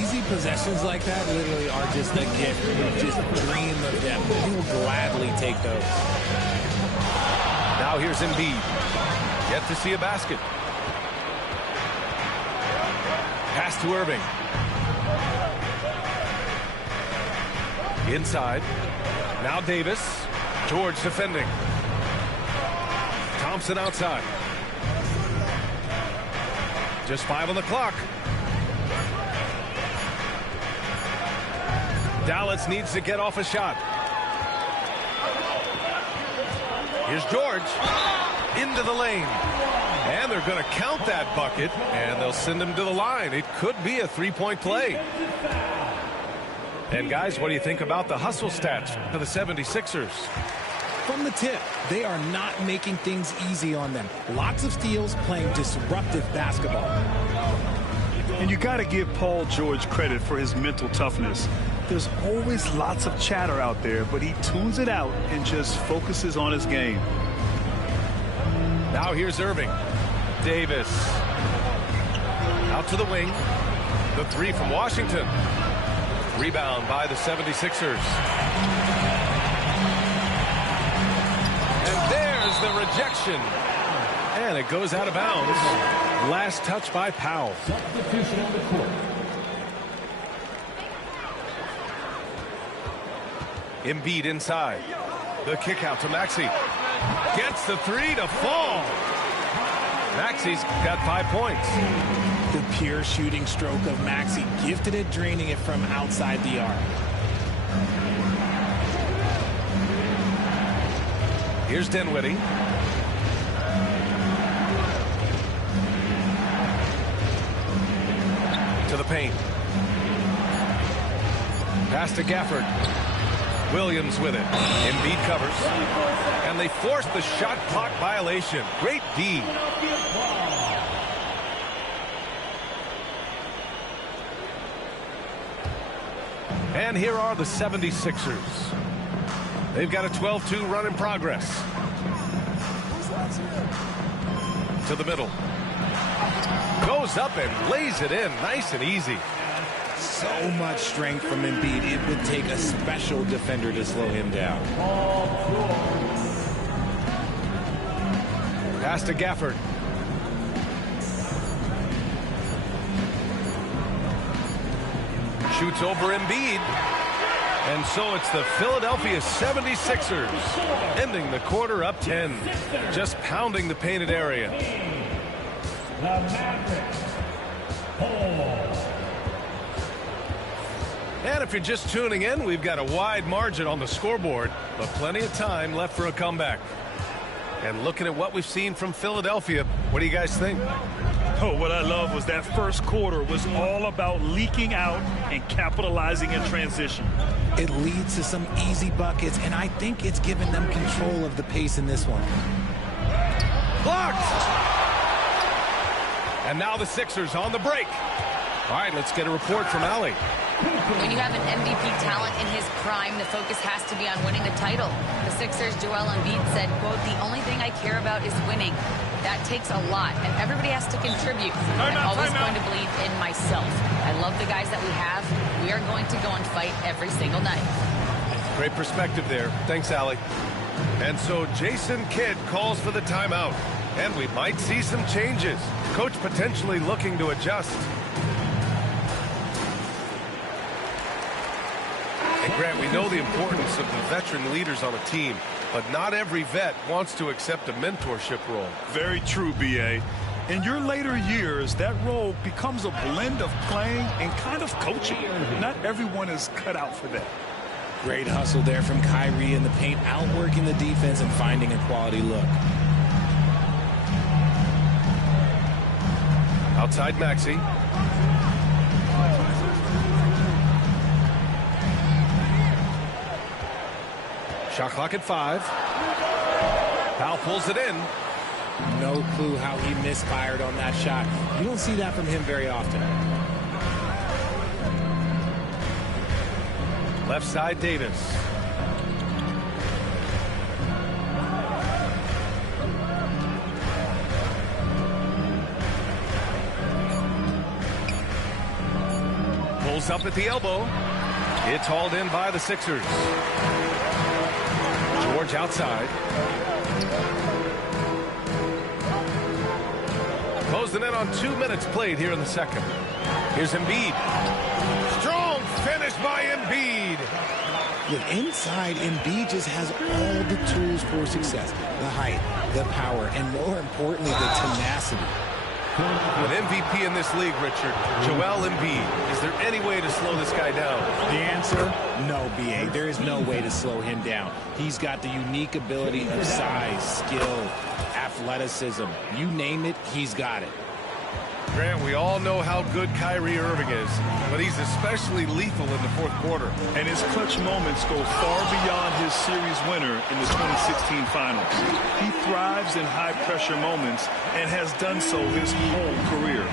Easy possessions like that literally are just a gift. You just dream of them. He will gladly take those. Now here's Embiid. Yet to see a basket. Pass to Irving. Inside. Now Davis. George defending. Thompson outside. Just 5 on the clock. Dallas needs to get off a shot. Here's George. Into the lane. And they're going to count that bucket, and they'll send him to the line. It could be a three-point play. And, guys, what do you think about the hustle stats for the 76ers? From the tip, they are not making things easy on them. Lots of steals, playing disruptive basketball. And you got to give Paul George credit for his mental toughness. There's always lots of chatter out there, but he tunes it out and just focuses on his game. Now here's Irving. Davis. Out to the wing. The 3 from Washington. Rebound by the 76ers. And there's the rejection. And it goes out of bounds. Last touch by Powell. Substitution on the court. Embiid inside. The kick out to Maxey. Gets the 3 to fall. Maxey's got 5 points. The pure shooting stroke of Maxey, gifted at draining it from outside the arc. Here's Dinwiddie. To the paint. Pass to Gafford. Williams with it. Embiid covers. And they force the shot clock violation. Great D. And here are the 76ers. They've got a 12-2 run in progress. To the middle. Goes up and lays it in nice and easy. So much strength from Embiid. It would take a special defender to slow him down. Pass to Gafford. shoots over Embiid. And so it's the Philadelphia 76ers ending the quarter up 10. Just pounding the painted area. The Mavericks. And if you're just tuning in, we've got a wide margin on the scoreboard, but plenty of time left for a comeback. And looking at what we've seen from Philadelphia, what do you guys think? Oh, what I love was that first quarter was all about leaking out and capitalizing in transition. It leads to some easy buckets, and I think it's given them control of the pace in this one. Blocked! And now the Sixers on the break. All right, let's get a report from Allie. When you have an MVP talent in his prime, the focus has to be on winning the title. The Sixers' Joel Embiid said, quote, "The only thing I care about is winning. That takes a lot, and everybody has to contribute. I'm always going to believe in myself. I love the guys that we have. We are going to go and fight every single night." Great perspective there. Thanks, Allie. And so Jason Kidd calls for the timeout, and we might see some changes. Coach potentially looking to adjust. And Grant, we know the importance of the veteran leaders on a team, but not every vet wants to accept a mentorship role. Very true, B.A. In your later years, that role becomes a blend of playing and kind of coaching. Not everyone is cut out for that. Great hustle there from Kyrie in the paint, outworking the defense and finding a quality look. Outside Maxey. Shot clock at 5. Powell pulls it in. No clue how he misfired on that shot. You don't see that from him very often. Left side, Davis. Pulls up at the elbow. It's hauled in by the Sixers. George outside. Closing in on 2 minutes played here in the second. Here's Embiid. Strong finish by Embiid. Look, inside, Embiid just has all the tools for success. The height, the power, and more importantly, the tenacity. An MVP in this league, Richard, Joel Embiid. Is there any way to slow this guy down? The answer, no, B.A. There is no way to slow him down. He's got the unique ability of size, skill, athleticism. You name it, he's got it. Grant, we all know how good Kyrie Irving is, but he's especially lethal in the fourth quarter. And his clutch moments go far beyond his series winner in the 2016 finals. He thrives in high-pressure moments and has done so his whole career.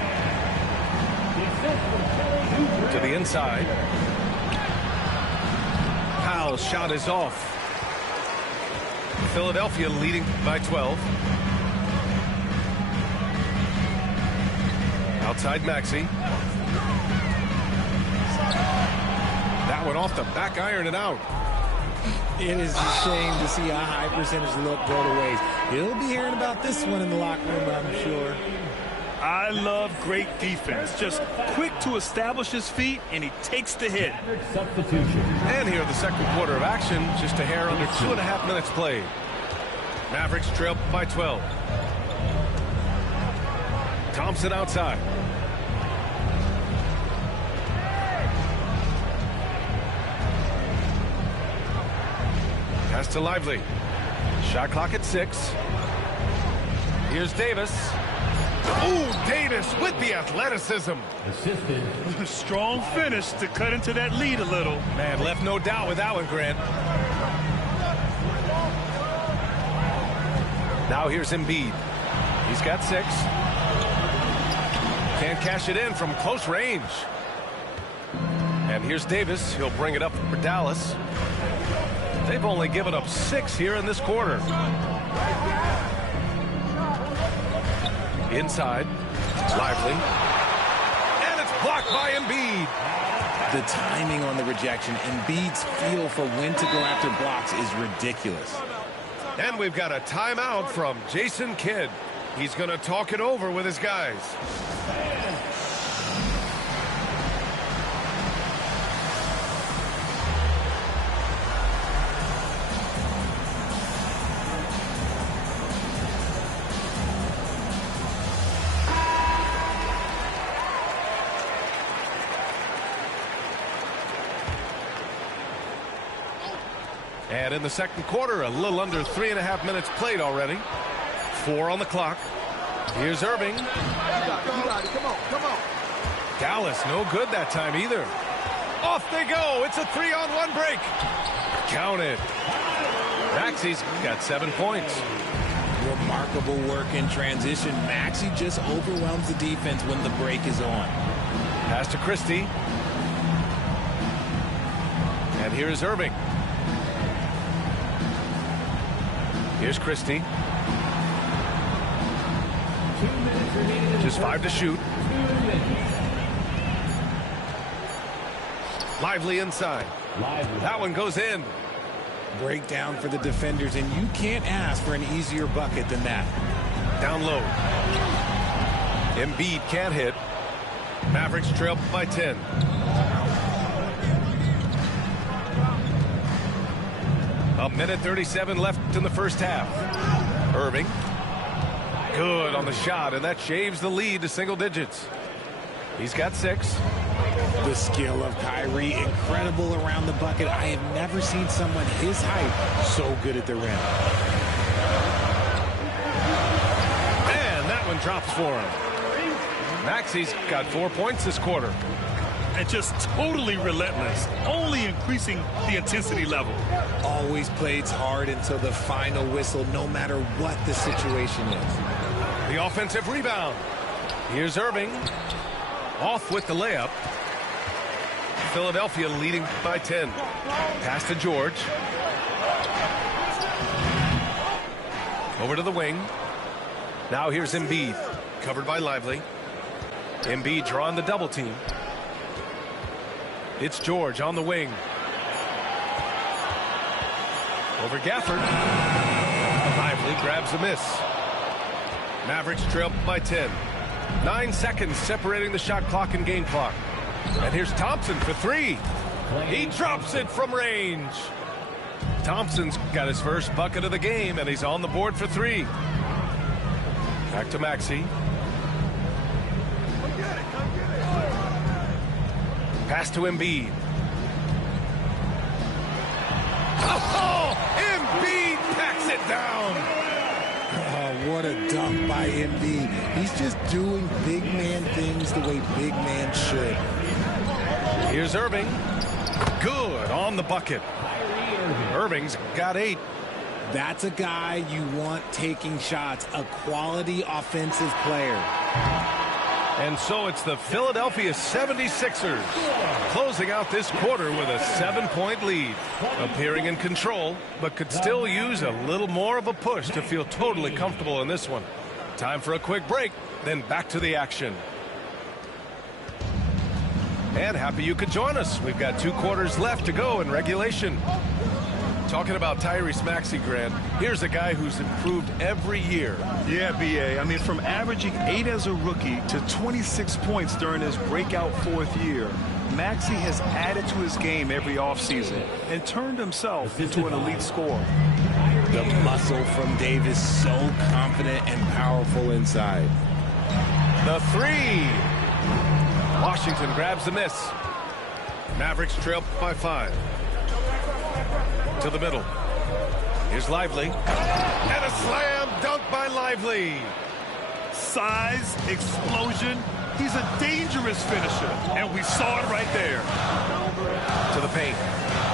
To the inside. Powell's shot is off. Philadelphia leading by 12. Outside Maxey. That one off the back iron and out. It is a shame to see a high percentage look go to waste. He'll be hearing about this one in the locker room, I'm sure. I love great defense. Just quick to establish his feet, and he takes the hit. Substitution. And here the second quarter of action, just a hair under 2.5 minutes played. Mavericks trail by 12. Thompson outside. Pass to Lively. Shot clock at 6. Here's Davis. Ooh, Davis with the athleticism. Assisted. Strong finish to cut into that lead a little. Man, left no doubt with that one, Grant. Now here's Embiid. He's got 6. Can't cash it in from close range. And here's Davis. He'll bring it up for Dallas. They've only given up 6 here in this quarter. Inside. Lively. And it's blocked by Embiid. The timing on the rejection, Embiid's feel for when to go after blocks is ridiculous. And we've got a timeout from Jason Kidd. He's going to talk it over with his guys. And in the second quarter, a little under 3.5 minutes played already. 4 on the clock. Here's Irving. You got it. Come on. Dallas, no good that time either. Off they go. It's a 3-on-1 break. Count it. Maxey's got 7 points. Remarkable work in transition. Maxey just overwhelms the defense when the break is on. Pass to Christie. And here's Irving. Here's Christie. Just 5 to shoot. Lively inside. That one goes in. Breakdown for the defenders, and you can't ask for an easier bucket than that. Down low. Embiid can't hit. Mavericks trail by 10. A minute 37 left in the first half. Irving. Good on the shot, and that shaves the lead to single digits. He's got 6. The skill of Kyrie, incredible around the bucket. I have never seen someone his height so good at the rim. And that one drops for him. Maxey's got 4 points this quarter. And just totally relentless, only increasing the intensity level. Always plays hard until the final whistle, no matter what the situation is. The offensive rebound. Here's Irving. Off with the layup. Philadelphia leading by 10. Pass to George. Over to the wing. Now here's Embiid. Covered by Lively. Embiid drawing the double team. It's George on the wing. Over Gafford. Lively grabs a miss. Mavericks trail by 10. 9 seconds separating the shot clock and game clock. And here's Thompson for 3. He drops it from range. Thompson's got his first bucket of the game, and he's on the board for 3. Back to Maxey. Pass to Embiid. Oh, Embiid packs it down. Oh, what a dunk by Embiid. He's just doing big man things the way big man should. Here's Irving. Good on the bucket. Irving's got 8. That's a guy you want taking shots, a quality offensive player. And so it's the Philadelphia 76ers closing out this quarter with a 7-point lead. Appearing in control, but could still use a little more of a push to feel totally comfortable in this one. Time for a quick break, then back to the action. And happy you could join us. We've got 2 quarters left to go in regulation. Talking about Tyrese Maxey, Grant, here's a guy who's improved every year. Yeah, B.A. I mean, from averaging 8 as a rookie to 26 points during his breakout 4th year, Maxey has added to his game every offseason and turned himself into an elite scorer. The muscle from Davis, so confident and powerful inside. The 3. Washington grabs the miss. Mavericks trail by 5. To the middle. Here's Lively. And a slam dunk by Lively. Size, explosion. He's a dangerous finisher, and we saw it right there. To the paint.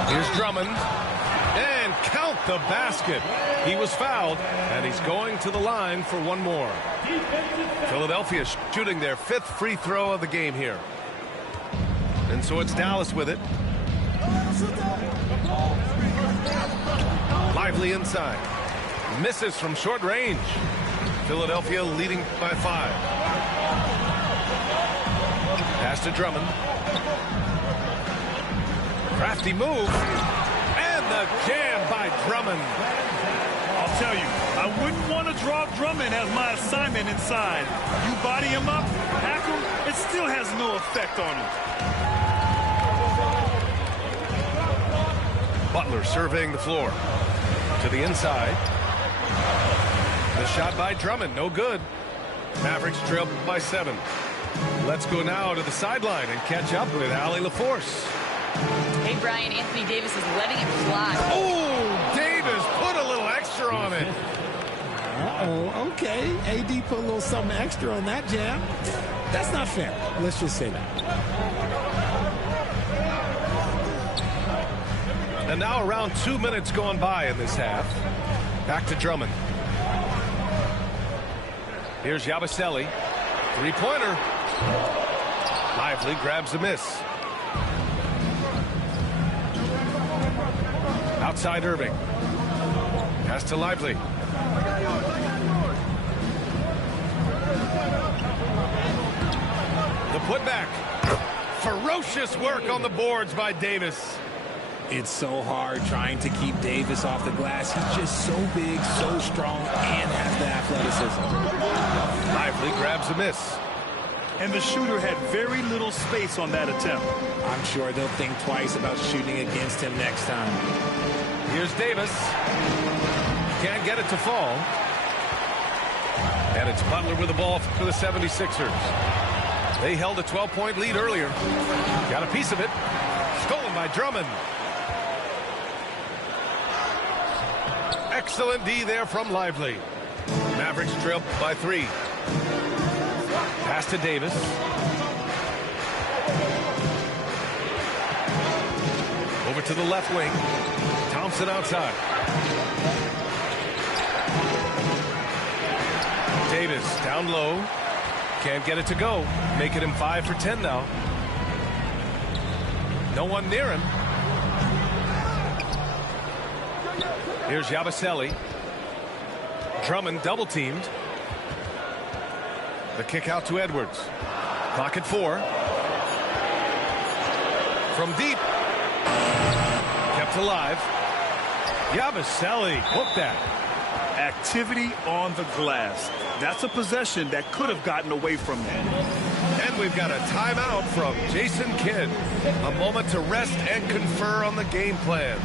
Here's Drummond. And count the basket. He was fouled, and he's going to the line for one more. Philadelphia shooting their 5th free throw of the game here. And so it's Dallas with it. Lively inside. Misses from short range. Philadelphia leading by 5. Pass to Drummond. Crafty move. And the jam by Drummond. I'll tell you, I wouldn't want to drop Drummond as my assignment inside. You body him up, hack him, it still has no effect on him. Butler surveying the floor. To the inside. The shot by Drummond, no good. Mavericks trail by 7. Let's go now to the sideline and catch up with Allie LaForce. Hey, Brian, Anthony Davis is letting it fly. Oh, Davis put a little extra on it. Uh-oh, okay. AD put a little something extra on that jam. That's not fair. Let's just say that. And now around 2 minutes going by in this half. Back to Drummond. Here's Yabusele. Three-pointer. Lively grabs a miss. Outside Irving. Pass to Lively. The putback. Ferocious work on the boards by Davis. It's so hard trying to keep Davis off the glass. He's just so big, so strong, and has the athleticism. Lively grabs a miss. And the shooter had very little space on that attempt. I'm sure they'll think twice about shooting against him next time. Here's Davis. Can't get it to fall. And it's Butler with the ball for the 76ers. They held a 12-point lead earlier. Got a piece of it. Stolen by Drummond. Excellent D there from Lively. Mavericks trail by 3. Pass to Davis. Over to the left wing. Thompson outside. Davis down low. Can't get it to go. Making him 5 for 10 now. No one near him. Here's Yabusele. Drummond double teamed. The kick out to Edwards. Clock at 4. From deep. Kept alive. Yabusele hooked that. Activity on the glass. That's a possession that could have gotten away from them. And we've got a timeout from Jason Kidd. A moment to rest and confer on the game plan.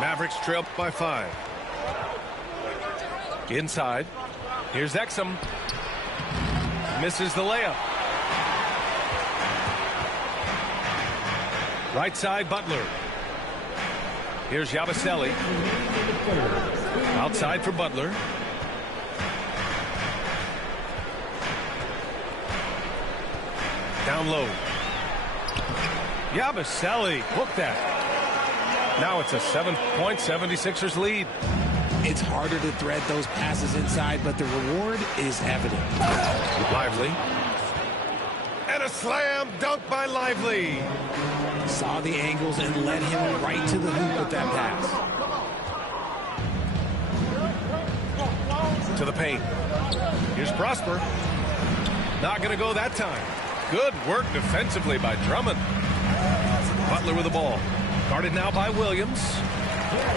Mavericks trail by 5. Inside. Here's Exum. Misses the layup. Right side, Butler. Here's Yabusele. Outside for Butler. Down low. Yabusele hooked that. Now it's a 7-point 76ers lead. It's harder to thread those passes inside, but the reward is evident. Lively. And a slam dunk by Lively. Saw the angles and led him right to the hoop with that pass. To the paint. Here's Prosper. Not going to go that time. Good work defensively by Drummond. Butler with the ball. Guarded now by Williams.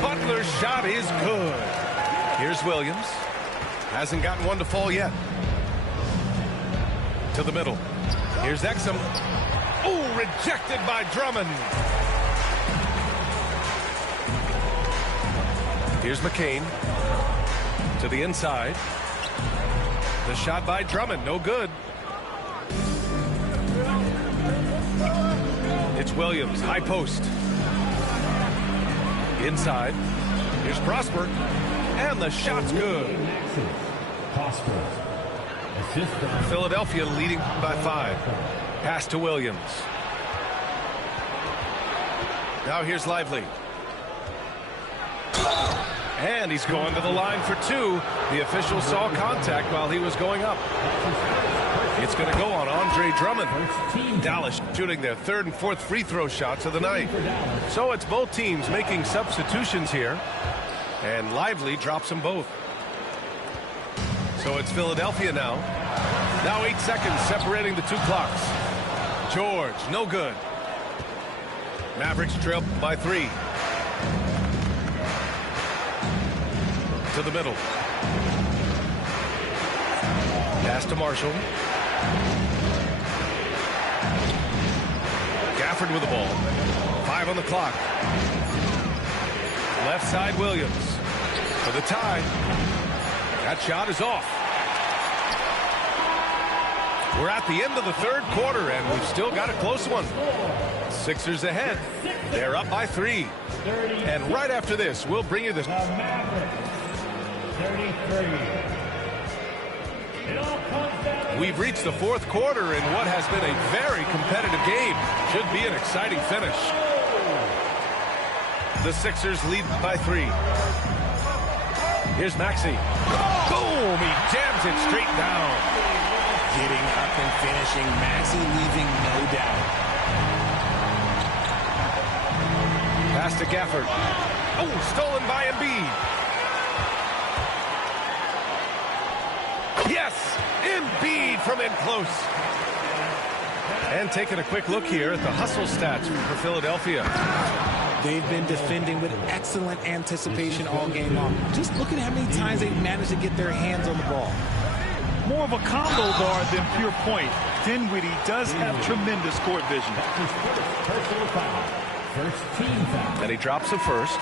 Butler's shot is good. Here's Williams. Hasn't gotten one to fall yet. To the middle. Here's Exum. Oh, rejected by Drummond. Here's McCain. To the inside. The shot by Drummond, no good. It's Williams, high post. Inside. Here's Prosper. And the shot's good. Philadelphia leading by 5. Pass to Williams. Now here's Lively. And he's going to the line for 2. The official saw contact while he was going up. It's going to go on Andre Drummond. Dallas shooting their 3rd and 4th free throw shots of the night. So it's both teams making substitutions here. And Lively drops them both. So it's Philadelphia now. Now 8 seconds separating the 2 clocks. George, no good. Mavericks trail by 3. To the middle. Pass to Marshall. Gafford with the ball. 5 on the clock. Left side Williams for the tie. That shot is off. We're at the end of the third quarter, and we've still got a close one. Sixers ahead. They're up by 3. And right after this, we'll bring you this. 33. We've reached the fourth quarter in what has been a very competitive game. Should be an exciting finish. The Sixers lead by 3. Here's Maxey. Boom! He jams it straight down. Getting up and finishing. Maxey leaving no doubt. Pass to Gafford. Oh, stolen by Embiid. Yes! Embiid from in close. And taking a quick look here at the hustle stats for Philadelphia. They've been defending with excellent anticipation all game long. Just look at how many times they've managed to get their hands on the ball. More of a combo guard than pure point. Dinwiddie does have tremendous court vision. Personal foul. First team foul. And he drops the first.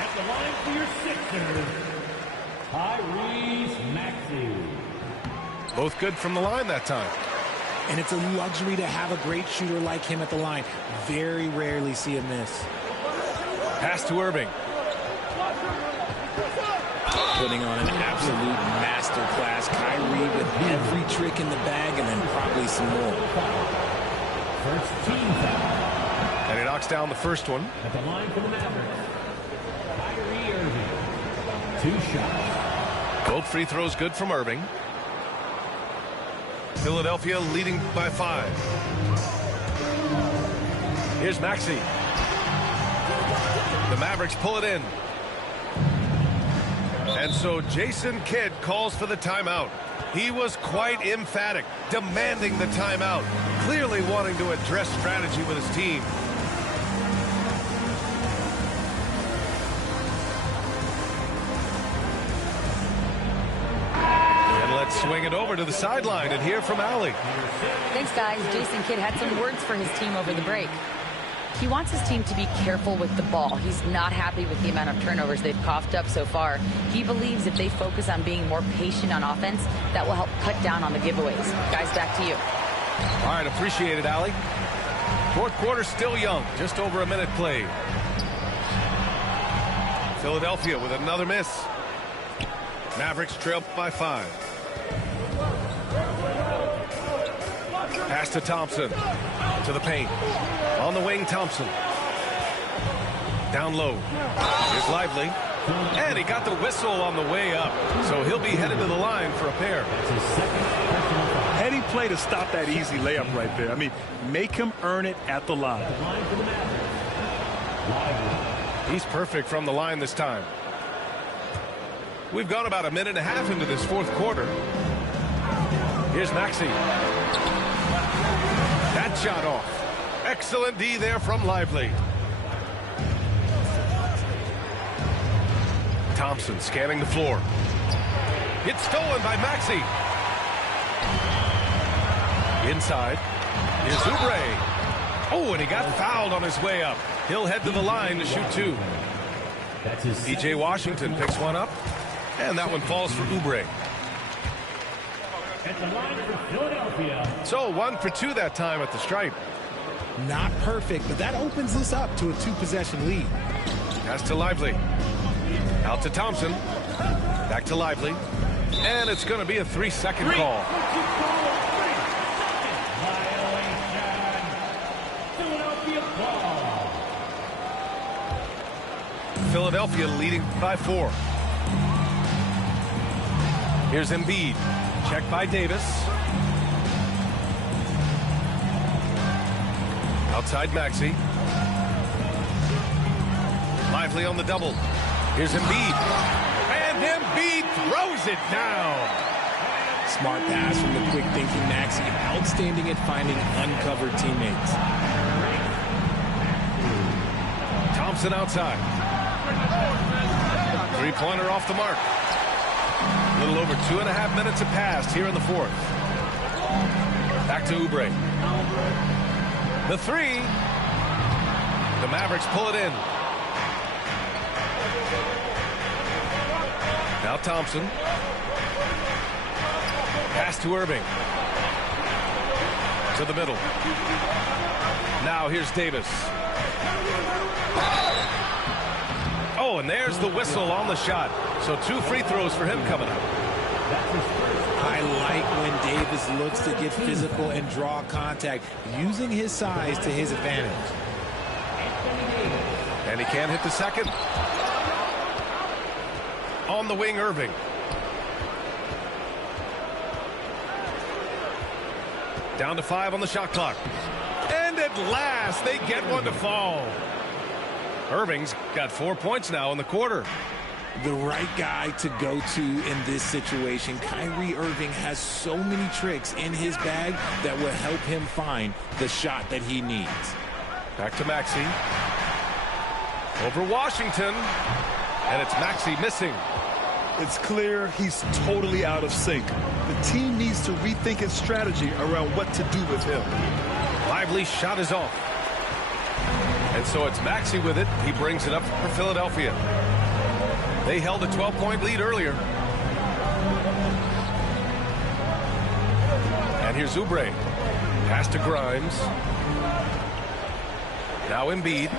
At the line for your Sixers, Tyrese Maxey. Both good from the line that time. And it's a luxury to have a great shooter like him at the line. Very rarely see him miss. Pass to Irving. Putting on an absolute masterclass. Kyrie with every trick in the bag and then probably some more. First team foul. And he knocks down the first one. At the line for the Mavericks, Kyrie Irving. 2 shots. Both free throws good from Irving. Philadelphia leading by 5. Here's Maxey. The Mavericks pull it in. And so Jason Kidd calls for the timeout. He was quite emphatic, demanding the timeout, clearly wanting to address strategy with his team. Swing it over to the sideline and hear from Allie. Thanks, guys. Jason Kidd had some words for his team over the break. He wants his team to be careful with the ball. He's not happy with the amount of turnovers they've coughed up so far. He believes if they focus on being more patient on offense, that will help cut down on the giveaways. Guys, back to you. All right, appreciate it, Allie. Fourth quarter still young, just over a minute played. Philadelphia with another miss. Mavericks trail by 5. Pass to Thompson. To the paint. On the wing, Thompson. Down low. Here's Lively. And he got the whistle on the way up. So he'll be headed to the line for a pair. Heady play to stop that easy layup right there. I mean, make him earn it at the line. He's perfect from the line this time. We've gone about a minute and a half into this fourth quarter. Here's Maxey. That shot off. Excellent D there from Lively. Thompson scanning the floor. It's stolen by Maxey. Inside. Here's Oubre. Oh, and he got fouled on his way up. He'll head to the line to shoot 2. PJ Washington picks one up. And that one falls for Oubre. At the line for Philadelphia. So 1 for 2 that time at the stripe. Not perfect, but that opens this up to a 2-possession lead. Pass to Lively. Out to Thompson. Back to Lively. And it's going to be a 3-second call. Philadelphia leading by 4. Here's Embiid. Check by Davis. Outside Maxey. Lively on the double. Here's Embiid. And Embiid throws it down. Smart pass from the quick thinking Maxey. Outstanding at finding uncovered teammates. Thompson outside. 3-pointer off the mark. A little over 2.5 minutes have passed here in the fourth. Back to Oubre. The three. The Mavericks pull it in. Now Thompson. Pass to Irving. To the middle. Now here's Davis. Oh, and there's the whistle on the shot. So 2 free throws for him coming up. I like when Davis looks to get physical and draw contact, using his size to his advantage. And he can't hit the second. On the wing, Irving. Down to 5 on the shot clock. And at last, they get one to fall. Irving's got 4 points now in the quarter. The right guy to go to in this situation. Kyrie Irving has so many tricks in his bag that will help him find the shot that he needs. Back to Maxey. Over Washington. And it's Maxey missing. It's clear he's totally out of sync. The team needs to rethink its strategy around what to do with him. Lively shot is off. And so it's Maxey with it. He brings it up for Philadelphia. They held a 12-point lead earlier. And here's Oubre. Pass to Grimes. Now Embiid.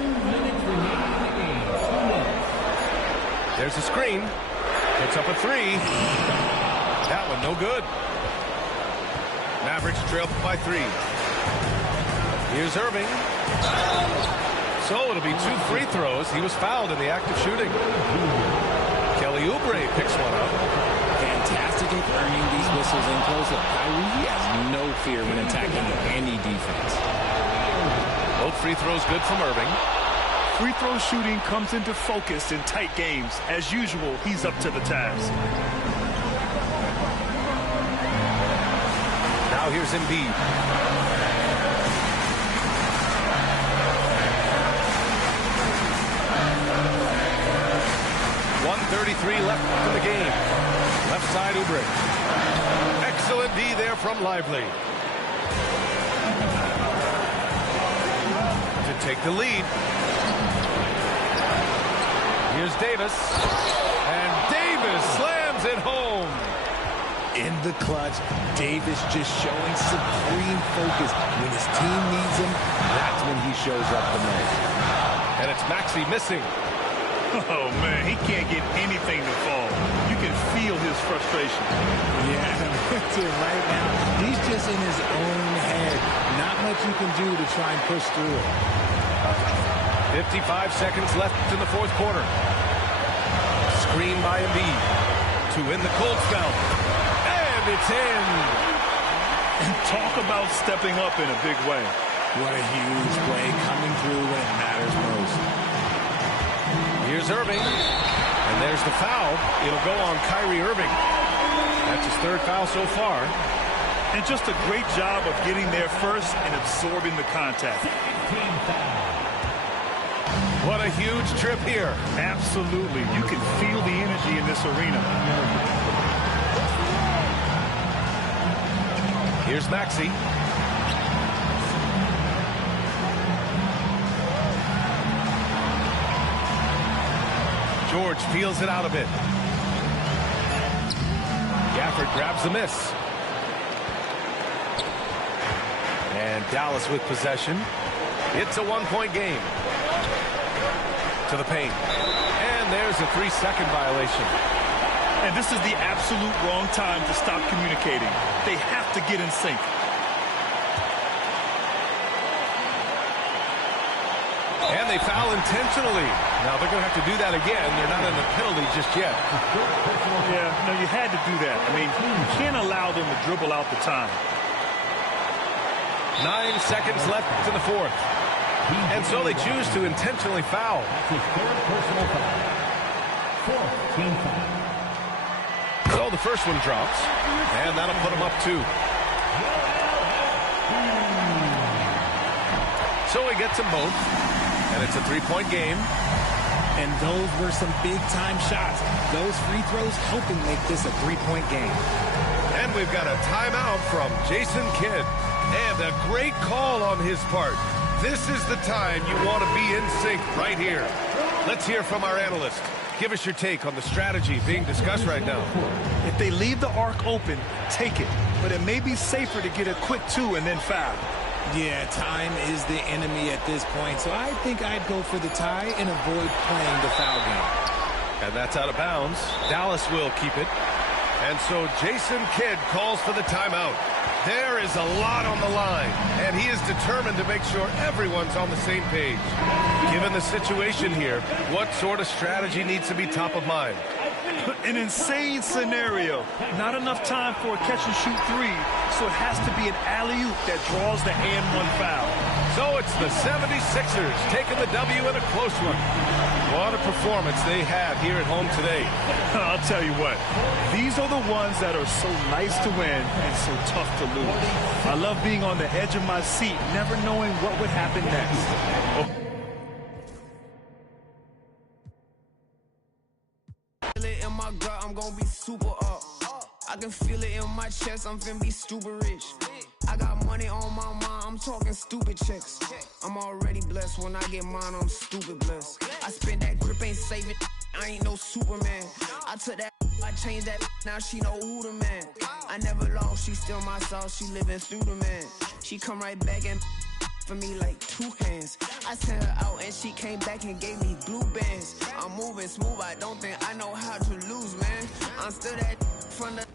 There's a screen. Puts up a 3. That one no good. Mavericks trail by 3. Here's Irving. So it'll be 2 free throws. He was fouled in the act of shooting. Kelly Oubre picks one up. Fantastic at earning these whistles in close-up. Kyrie has no fear when attacking any defense. Both free throws good from Irving. Free throw shooting comes into focus in tight games. As usual, he's up to the task. Now here's Embiid. 1:33 left in the game. Left side, Oubre. Excellent D there from Lively. To take the lead. Here's Davis. And Davis slams it home. In the clutch, Davis just showing supreme focus. When his team needs him, that's when he shows up the most. And it's Maxey missing. Oh, man, he can't get anything to fall. You can feel his frustration. Yeah, right now, he's just in his own head. Not much you can do to try and push through it. 55 seconds left in the fourth quarter. Screen by Embiid to win the cold spell. And it's in. And talk about stepping up in a big way. What a huge play coming through when it matters most. Here's Irving. And there's the foul. It'll go on Kyrie Irving. That's his 3rd foul so far. And just a great job of getting there first and absorbing the contact. What a huge trip here. Absolutely. You can feel the energy in this arena. Here's Maxey. George feels it out a bit. Gafford grabs the miss. And Dallas with possession. It's a 1-point game. To the paint. And there's a 3-second violation. And this is the absolute wrong time to stop communicating. They have to get in sync. And they foul intentionally. Now they're going to have to do that again. They're not in the penalty just yet. Yeah, no, you had to do that. I mean, you can't allow them to dribble out the time. 9 seconds left in the fourth. And so they choose to intentionally foul. That's his 3rd personal foul. 4th team foul. So the first one drops. And that'll put them up 2. So he gets them both. And it's a 3-point game. And those were some big-time shots. Those free throws helping make this a three-point game. And we've got a timeout from Jason Kidd. And a great call on his part. This is the time you want to be in sync right here. Let's hear from our analyst. Give us your take on the strategy being discussed right now. If they leave the arc open, take it. But it may be safer to get a quick two and then foul. Yeah, time is the enemy at this point, so I think I'd go for the tie and avoid playing the foul game. And that's out of bounds. Dallas will keep it. And so Jason Kidd calls for the timeout. There is a lot on the line, and he is determined to make sure everyone's on the same page. Given the situation here, what sort of strategy needs to be top of mind? An insane scenario. Not enough time for a catch-and-shoot three, so it has to be an alley-oop that draws the and one foul. So it's the 76ers taking the W in a close one. What a performance they had here at home today. I'll tell you what, these are the ones that are so nice to win and so tough to lose. I love being on the edge of my seat, never knowing what would happen next. In my gut, I'm gonna be super up. I can feel it in my chest, I'm finna be stupid rich. I got money on my mind, I'm talking stupid checks. I'm already blessed, when I get mine, I'm stupid blessed. I spend that grip, ain't saving, I ain't no Superman. I took that, I changed that, now she know who the man. I never lost, she still my sauce, she living through the man. She come right back and for me like two hands. I sent her out and she came back and gave me blue bands. I'm moving smooth, I don't think I know how to lose, man. I'm still that from the...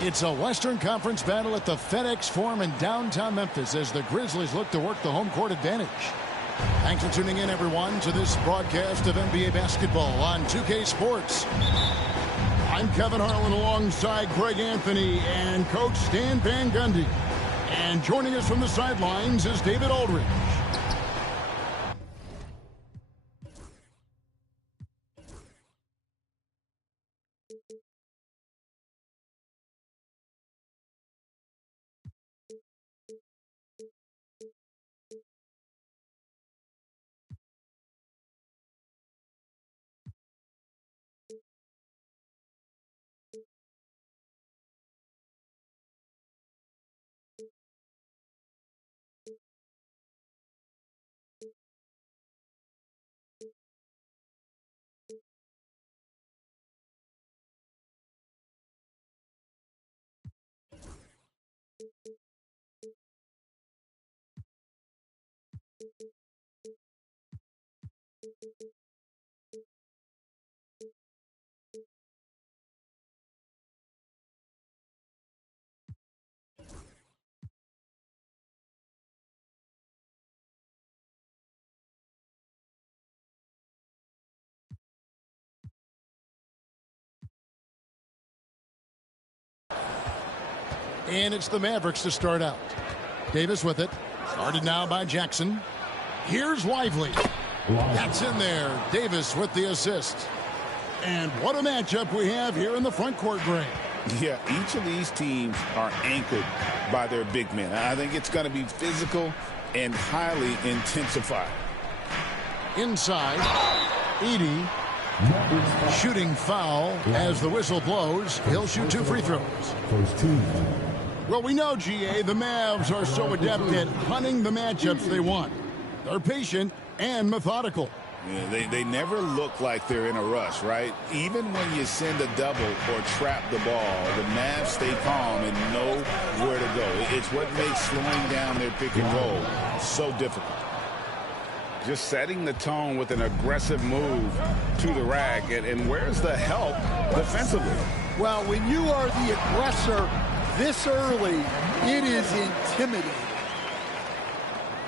It's a Western Conference battle at the FedEx Forum in downtown Memphis as the Grizzlies look to work the home court advantage. Thanks for tuning in, everyone, to this broadcast of NBA basketball on 2K Sports. I'm Kevin Harlan alongside Greg Anthony and Coach Stan Van Gundy. And joining us from the sidelines is David Aldridge. And it's the Mavericks to start out. Davis with it. Started now by Jackson. Here's Lively. That's in there. Davis with the assist. And what a matchup we have here in the front court, Greg. Yeah, each of these teams are anchored by their big men. I think it's going to be physical and highly intensified. Inside, Edey. Shooting foul as the whistle blows. He'll shoot 2 free throws. Well, we know, GA, the Mavs are so adept at hunting the matchups they want. They're patient and methodical. Yeah, they never look like they're in a rush, right? Even when you send a double or trap the ball, the Mavs stay calm and know where to go. It's what makes slowing down their pick and roll so difficult. Just setting the tone with an aggressive move to the rack. And where's the help defensively? Well, when you are the aggressor this early, it is intimidating.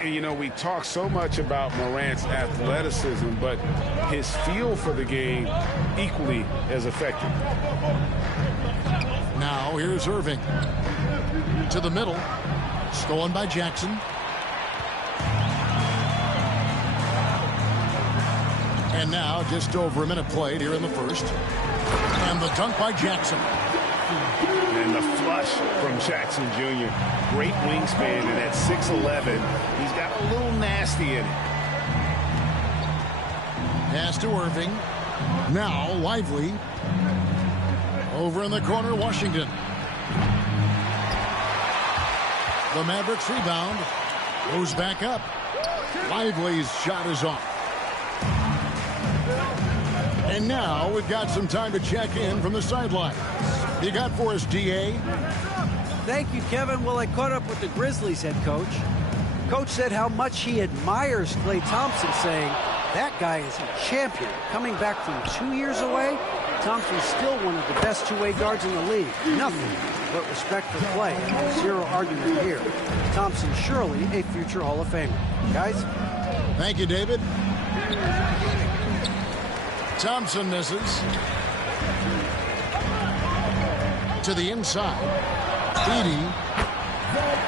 And, you know, we talk so much about Morant's athleticism, but his feel for the game equally as effective. Now here's Irving. To the middle. Stolen by Jackson. And now just over a minute played here in the first. And the dunk by Jackson. And the flush from Jackson Jr. Great wingspan, and at 6'11", he's got a little nasty in it. Pass to Irving. Now Lively. Over in the corner, Washington. The Mavericks rebound. Goes back up. Lively's shot is off. And now we've got some time to check in from the sideline. You got for us, D.A.? Thank you, Kevin. Well, I caught up with the Grizzlies head coach. Coach said how much he admires Klay Thompson, saying that guy is a champion. Coming back from 2 years away, Thompson's still one of the best two-way guards in the league. Nothing but respect for Klay. Zero argument here. Thompson surely a future Hall of Famer. Guys? Thank you, David. Thompson misses. To the inside. Edey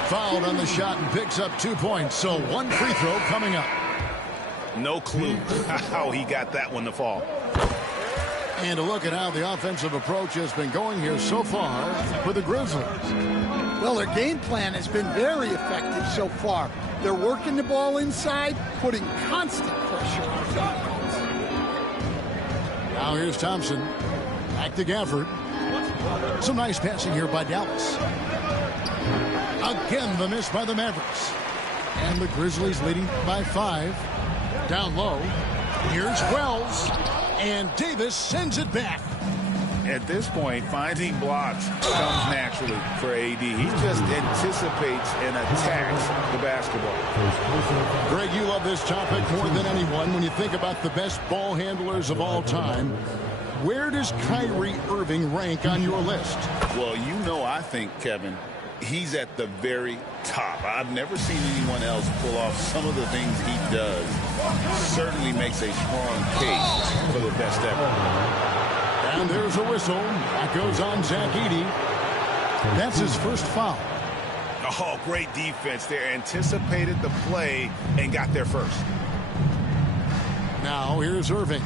fouled on the shot and picks up 2 points. So one free throw coming up. No clue how he got that one to fall. And a look at how the offensive approach has been going here so far for the Grizzlies. Well, their game plan has been very effective so far. They're working the ball inside, putting constant pressure on defense. Now here's Thompson. Back to Gafford. Some nice passing here by Dallas. Again, the miss by the Mavericks. And the Grizzlies leading by 5. Down low. Here's Wells. And Davis sends it back. At this point, finding blocks comes naturally for AD. He just anticipates and attacks the basketball. Greg, you love this topic more than anyone. When you think about the best ball handlers of all time, where does Kyrie Irving rank on your list? Well, you know, I think, Kevin, he's at the very top. I've never seen anyone else pull off some of the things he does. Certainly makes a strong case for the best ever. And there's a whistle. That goes on Zach Edey. That's his first foul. Oh, great defense there. Anticipated the play and got there first. Now here's Irving.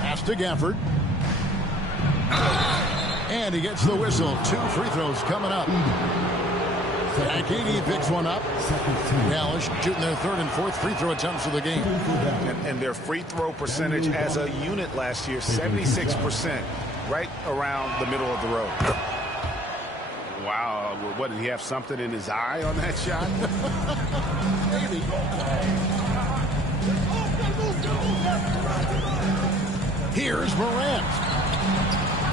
Pass to Gafford. And he gets the whistle. 2 free throws coming up. Zach Edey picks one up. Dallas shooting their 3rd and 4th free throw attempts of the game. And their free throw percentage as a unit last year, 76%, right around the middle of the road. Wow, what, did he have something in his eye on that shot? Maybe. Here's Morant.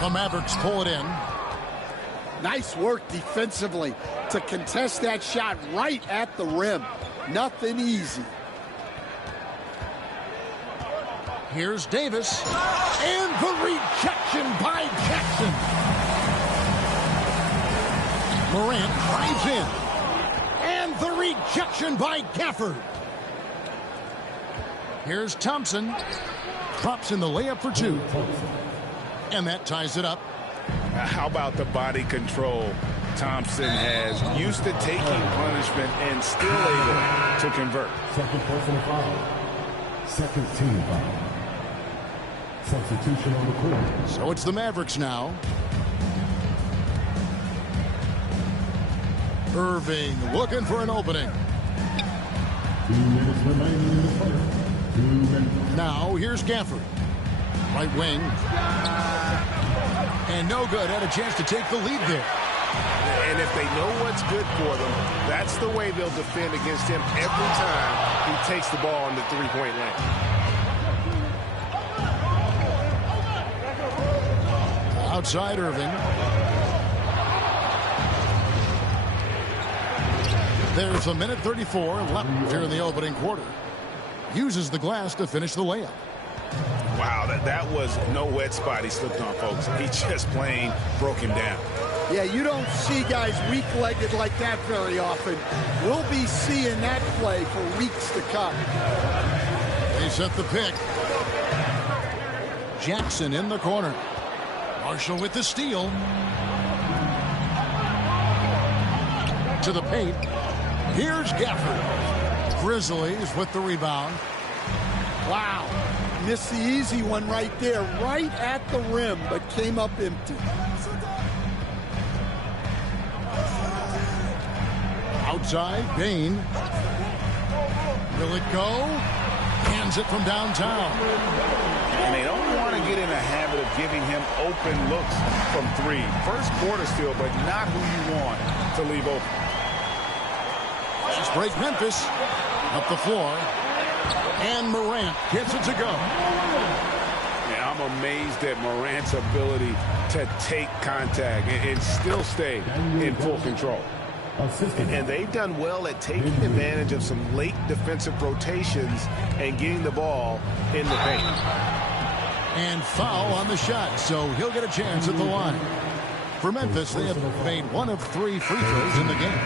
The Mavericks pull it in. Nice work defensively to contest that shot right at the rim. Nothing easy. Here's Davis. And the rejection by Jackson. Morant drives in. And the rejection by Gafford. Here's Thompson. Drops in the layup for 2. And that ties it up. How about the body control Thompson has? Used to taking punishment and still able to convert. Second personal foul. Second team foul. Substitution on the court. So it's the Mavericks now. Irving looking for an opening. 2 minutes remaining in the first. 2 minutes. Now here's Gafford. Right wing. And no good. Had a chance to take the lead there. And if they know what's good for them, that's the way they'll defend against him every time he takes the ball in the three-point lane. Outside Irving. There's a minute 34 left here in the opening quarter. Uses the glass to finish the layup. Wow, that was no wet spot he slipped on, folks. He just plain broke him down. Yeah, you don't see guys weak-legged like that very often. We'll be seeing that play for weeks to come. They set the pick. Jackson in the corner. Marshall with the steal. To the paint. Here's Gafford. Grizzlies with the rebound. Wow. Missed the easy one right there, right at the rim, but came up empty. Outside, Bain. Will it go? Hands it from downtown. And they don't want to get in a habit of giving him open looks from three. First quarter still, but not who you want to leave open. Fast break Memphis. Up the floor. And Morant gets it to go. Yeah, I'm amazed at Morant's ability to take contact and still stay in full control. And they've done well at taking advantage of some late defensive rotations and getting the ball in the paint. And foul on the shot, so he'll get a chance at the line. For Memphis, they have made 1 of 3 free throws in the game.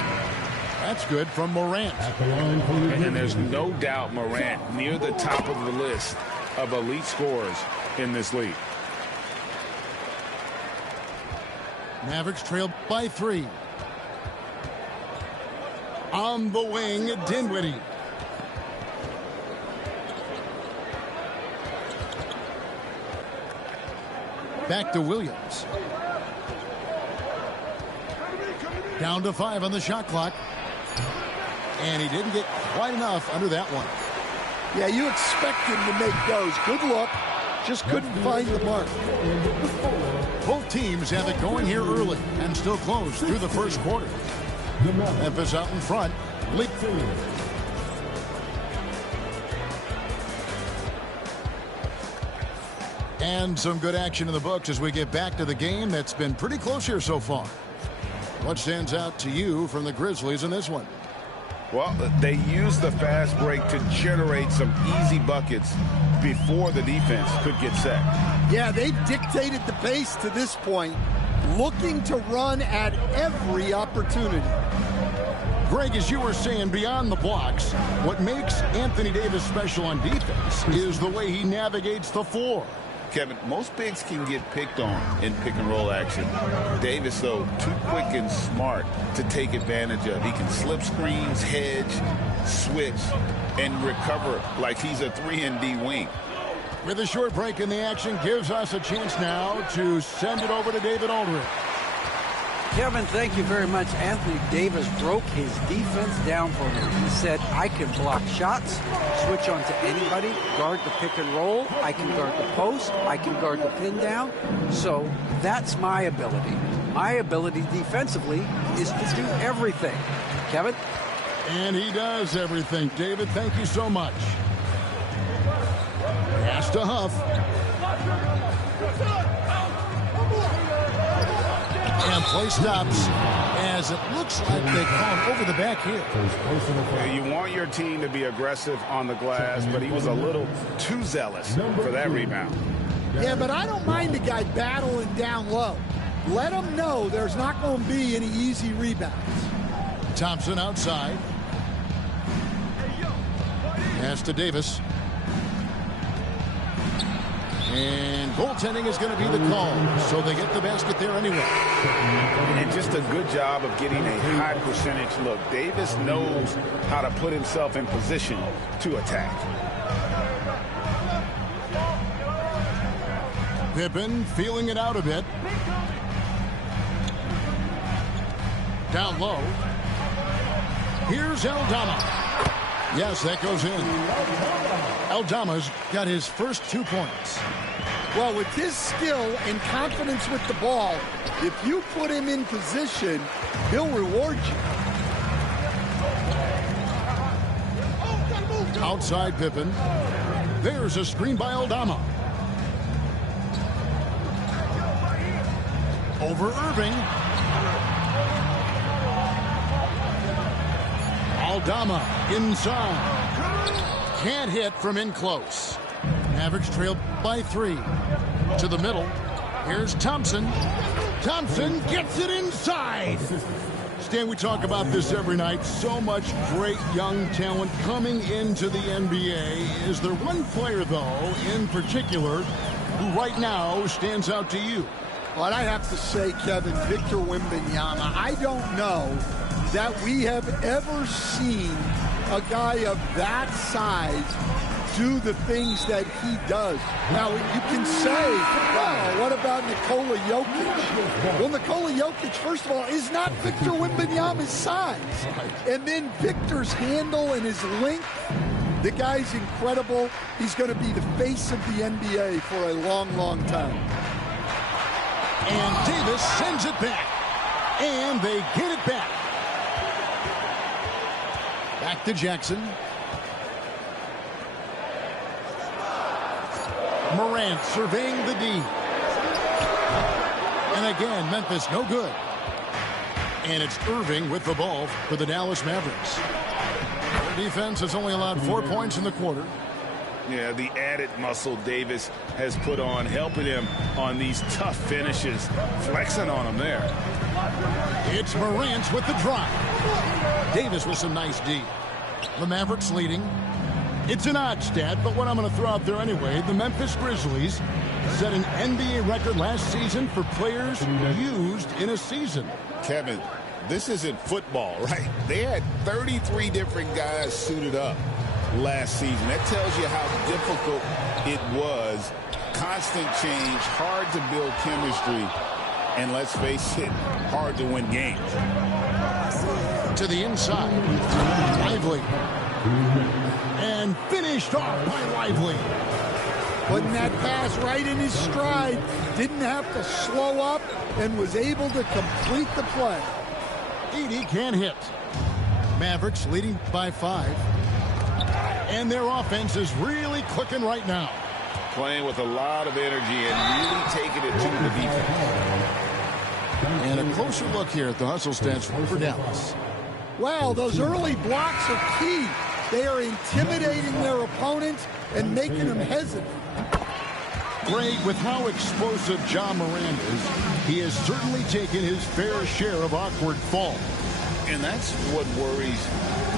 That's good from Morant. And there's no doubt Morant near the top of the list of elite scorers in this league. Mavericks trail by 3. On the wing, Dinwiddie. Back to Williams. Down to 5 on the shot clock. And he didn't get quite enough under that one. Yeah, you expect him to make those. Good look. Just couldn't find the mark. Both teams have it going here early and still close through the first quarter. Memphis out in front. And some good action in the books as we get back to the game that's been pretty close here so far. What stands out to you from the Grizzlies in this one? Well, they used the fast break to generate some easy buckets before the defense could get set. Yeah, they've dictated the pace to this point, looking to run at every opportunity. Greg, as you were saying, beyond the blocks, what makes Anthony Davis special on defense is the way he navigates the floor. Kevin, most bigs can get picked on in pick-and-roll action. Davis, though, too quick and smart to take advantage of. He can slip screens, hedge, switch, and recover like he's a 3-and-D wing. With a short break in the action, gives us a chance now to send it over to David Aldridge. Kevin, thank you very much. Anthony Davis broke his defense down for me. He said, I can block shots, switch on to anybody, guard the pick and roll, I can guard the post, I can guard the pin down. So that's my ability. My ability defensively is to do everything. Kevin? And he does everything. David, thank you so much. Pass to Huff. And play stops as it looks like they call him over the back here. You want your team to be aggressive on the glass, but he was a little too zealous for that rebound. Yeah, but I don't mind the guy battling down low. Let him know there's not going to be any easy rebounds. Thompson outside. Pass to Davis. And goaltending is going to be the call, so they get the basket there anyway. And just a good job of getting a high percentage look. Davis knows how to put himself in position to attack. Pippen feeling it out a bit. Down low. Here's Aldama. Yes, that goes in. Aldama's got his first 2 points. Well, with his skill and confidence with the ball, if you put him in position, he'll reward you. Outside Pippen. There's a screen by Aldama. Over Irving. Aldama inside. Can't hit from in close. Mavericks trail by 3. To the middle. Here's Thompson. Thompson gets it inside. Stan, we talk about this every night. So much great young talent coming into the NBA. Is there one player, though, in particular, who right now stands out to you? Well, I have to say, Kevin, Victor Wembanyama. I don't know that we have ever seen a guy of that size do the things that he does. Now, you can say, well, what about Nikola Jokic? Well, Nikola Jokic, first of all, is not Victor Wembanyama's size. And then Victor's handle and his length The guy's incredible. He's going to be the face of the NBA for a long, long time. And Davis sends it back. And they get it back. Back to Jackson. Morant surveying the D. And again, Memphis no good. And it's Irving with the ball for the Dallas Mavericks. Their defense has only allowed 4 points in the quarter. Yeah, the added muscle Davis has put on, helping him on these tough finishes, flexing on him there. It's Morant with the drive. Davis with some nice D. The Mavericks leading. It's an odd stat, but what I'm going to throw out there anyway, the Memphis Grizzlies set an NBA record last season for players used in a season. Kevin, this isn't football, right? They had 33 different guys suited up last season. That tells you how difficult it was. Constant change, hard to build chemistry, and let's face it, hard to win games. To the inside, Lively. And finished off by Lively. Putting that pass right in his stride. Didn't have to slow up and was able to complete the play. Edey can't hit. Mavericks leading by 5. And their offense is really clicking right now. Playing with a lot of energy and really taking it to the defense. And a closer look here at the hustle stats for Dallas. Wow, those early blocks are key. They are intimidating their opponents and making them hesitant. Greg, with how explosive Ja Morant is, he has certainly taken his fair share of awkward falls. And that's what worries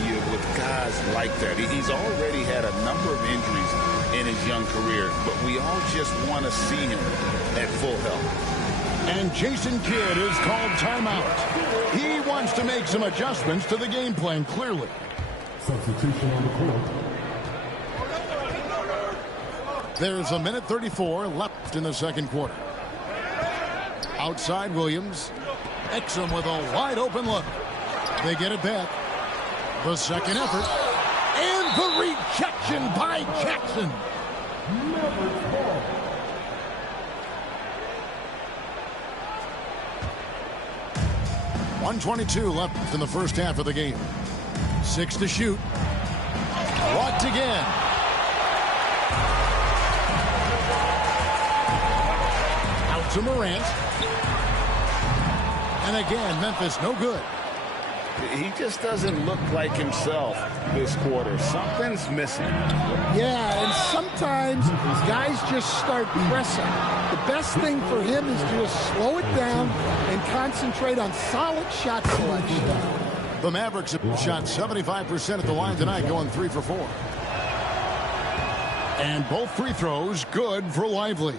you with guys like that. He's already had a number of injuries in his young career, but we all just want to see him at full health. And Jason Kidd is called timeout. He wants to make some adjustments to the game plan, clearly. Substitution on the court. There's a minute 34 left in the second quarter. Outside Williams. Exum with a wide open look. They get it back. The second effort. And the rejection by Jackson. 1:22 left in the first half of the game. 6 to shoot. Blocked again. Out to Morant. And again, Memphis no good. He just doesn't look like himself this quarter. Something's missing. Yeah, and sometimes guys just start pressing. The best thing for him is to just slow it down and concentrate on solid shot selection. The Mavericks have shot 75% at the line tonight, going 3 for 4. And both free throws good for Lively.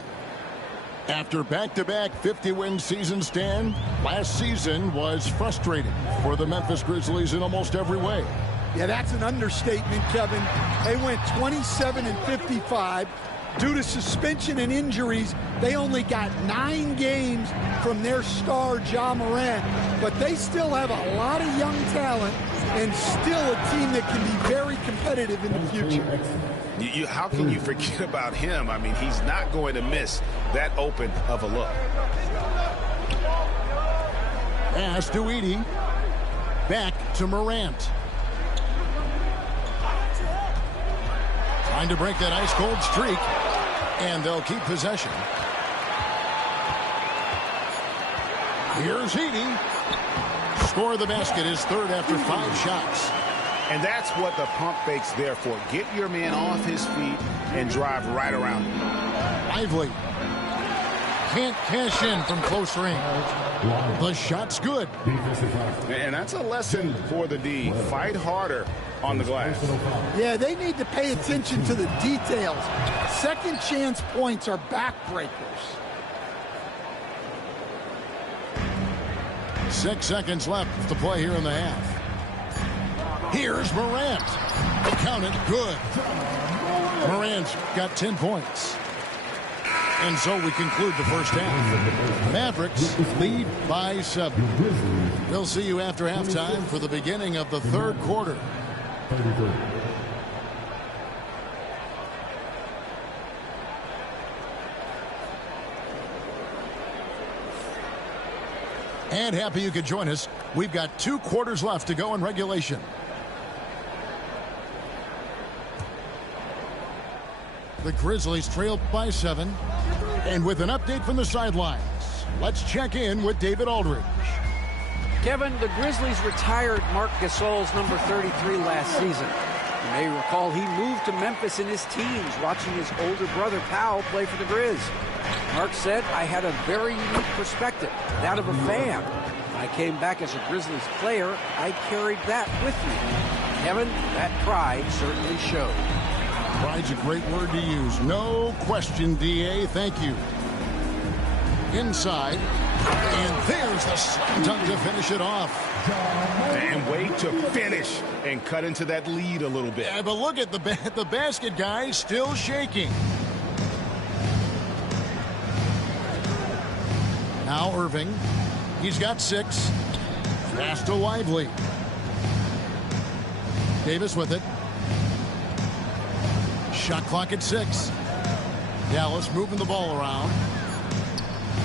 After back-to-back 50-win season stand, last season was frustrating for the Memphis Grizzlies in almost every way. Yeah, that's an understatement, Kevin. They went 27-55. Due to suspension and injuries, they only got 9 games from their star, Ja Morant. But they still have a lot of young talent and still a team that can be very competitive in the future. How can you forget about him? I mean, he's not going to miss that open of a look. Pass to Edey. Back to Morant. Trying to break that ice-cold streak. And they'll keep possession. Here's Edey. Score the basket, his third after 5 shots. And that's what the pump fake's there for. Get your man off his feet and drive right around him. Lively. Can't cash in from close range. The shot's good. And that's a lesson for the D. Fight harder on the glass. Yeah, they need to pay attention to the details. Second chance points are backbreakers. 6 seconds left to play here in the half. Here's Morant. Count it, good. Morant's got 10 points. And so we conclude the first half. Mavericks lead by 7. We'll see you after halftime for the beginning of the third quarter. And happy you could join us. We've got 2 quarters left to go in regulation. The Grizzlies trail by 7. And with an update from the sidelines, let's check in with David Aldridge. Kevin, the Grizzlies retired Marc Gasol's number 33 last season. You may recall he moved to Memphis in his teens, watching his older brother Pau play for the Grizz. Marc said, I had a very unique perspective, that of a fan. When I came back as a Grizzlies player, I carried that with me. Kevin, that pride certainly showed. Pride's a great word to use. No question, D.A. Thank you. Inside. And there's the slam dunk to finish it off. And wait to finish and cut into that lead a little bit. Yeah, but look at the basket, guys, still shaking. Now Irving. He's got 6. Pass to Lively. Davis with it. Shot clock at 6. Dallas moving the ball around.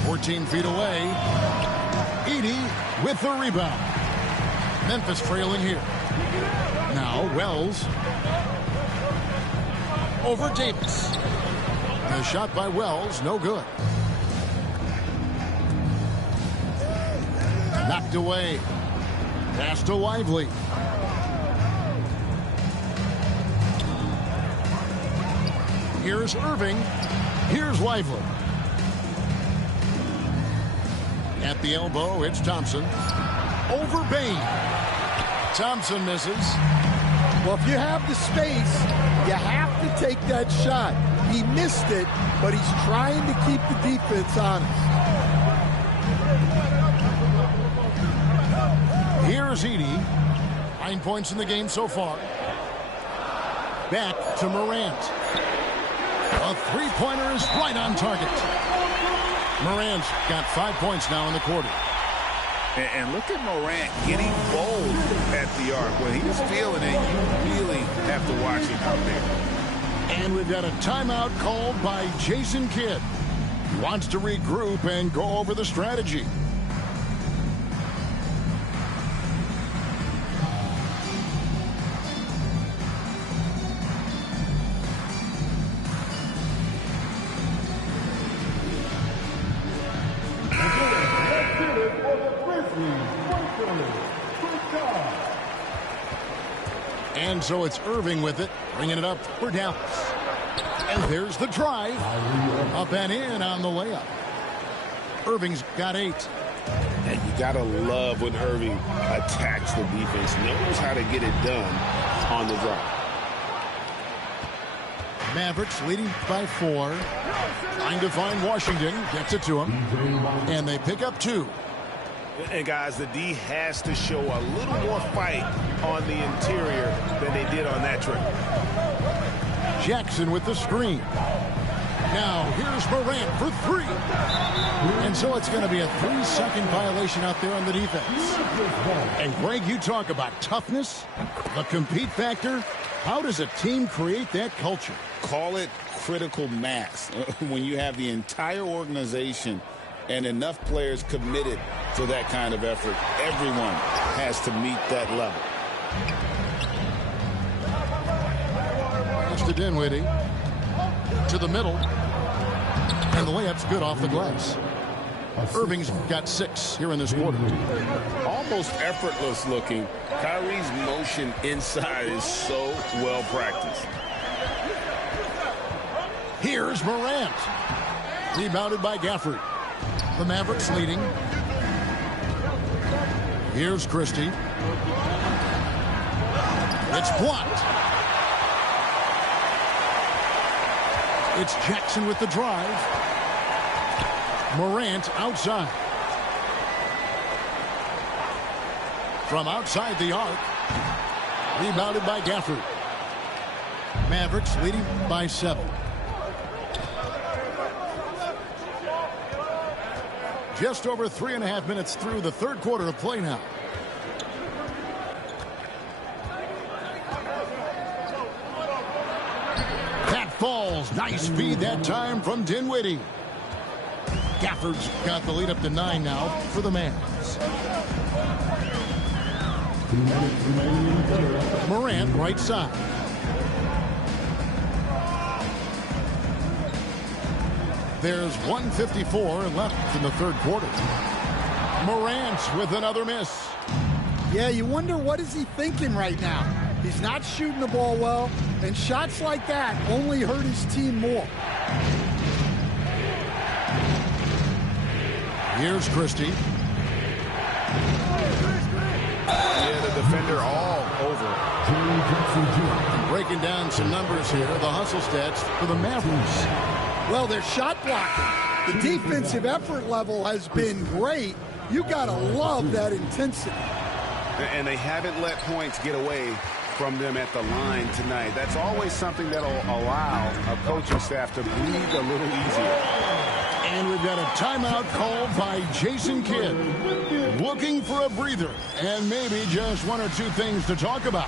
14 feet away. Edey with the rebound. Memphis trailing here. Now Wells. Over Davis. The shot by Wells, no good. Knocked away. Pass to Lively. Here's Irving. Here's Lively. At the elbow, it's Thompson. Over Bain. Thompson misses. Well, if you have the space, you have to take that shot. He missed it, but he's trying to keep the defense honest. Here's Edey. 9 points in the game so far. Back to Morant. A three-pointer is right on target. Morant's got 5 points now in the quarter. And look at Morant getting bold at the arc. When he's feeling it, you really have to watch him out there. And we've got a timeout called by Jason Kidd. He wants to regroup and go over the strategy. And so it's Irving with it, bringing it up for Dallas. And there's the drive. Up and in on the layup. Irving's got 8. And you got to love when Irving attacks the defense. Knows how to get it done on the drive. Mavericks leading by 4. Trying to find Washington. Gets it to him. And they pick up 2. And guys, the D has to show a little more fight on the interior than they did on that trip. Jackson with the screen. Now here's Morant for 3. And so it's going to be a 3-second violation out there on the defense. And Greg, you talk about toughness, the compete factor. How does a team create that culture? Call it critical mass. When you have the entire organization and enough players committed to that kind of effort, everyone has to meet that level. Pass to Dinwiddie. To the middle. And the layup's good off the glass. Irving's got 6 here in this quarter. Almost effortless looking. Kyrie's motion inside is so well practiced. Here's Morant. Rebounded by Gafford. The Mavericks leading. Here's Christie. It's blocked. It's Jackson with the drive. Morant outside. From outside the arc. Rebounded by Gafford. Mavericks leading by 7. Just over 3.5 minutes through the third quarter of play now. That falls. Nice feed that time from Dinwiddie. Gafford's got the lead up to 9 now for the Mavs. Dallas. Morant, right side. There's 1:54 left in the third quarter. Morant with another miss. Yeah, you wonder what is he thinking right now. He's not shooting the ball well, and shots like that only hurt his team more. Here's Christie. Yeah, the defender all over. Breaking down some numbers here, the hustle stats for the Mavericks. Well, they're shot blocking. The defensive effort level has been great. You got to love that intensity. And they haven't let points get away from them at the line tonight. That's always something that'll allow a coaching staff to breathe a little easier. And we've got a timeout called by Jason Kidd. Looking for a breather and maybe just one or two things to talk about.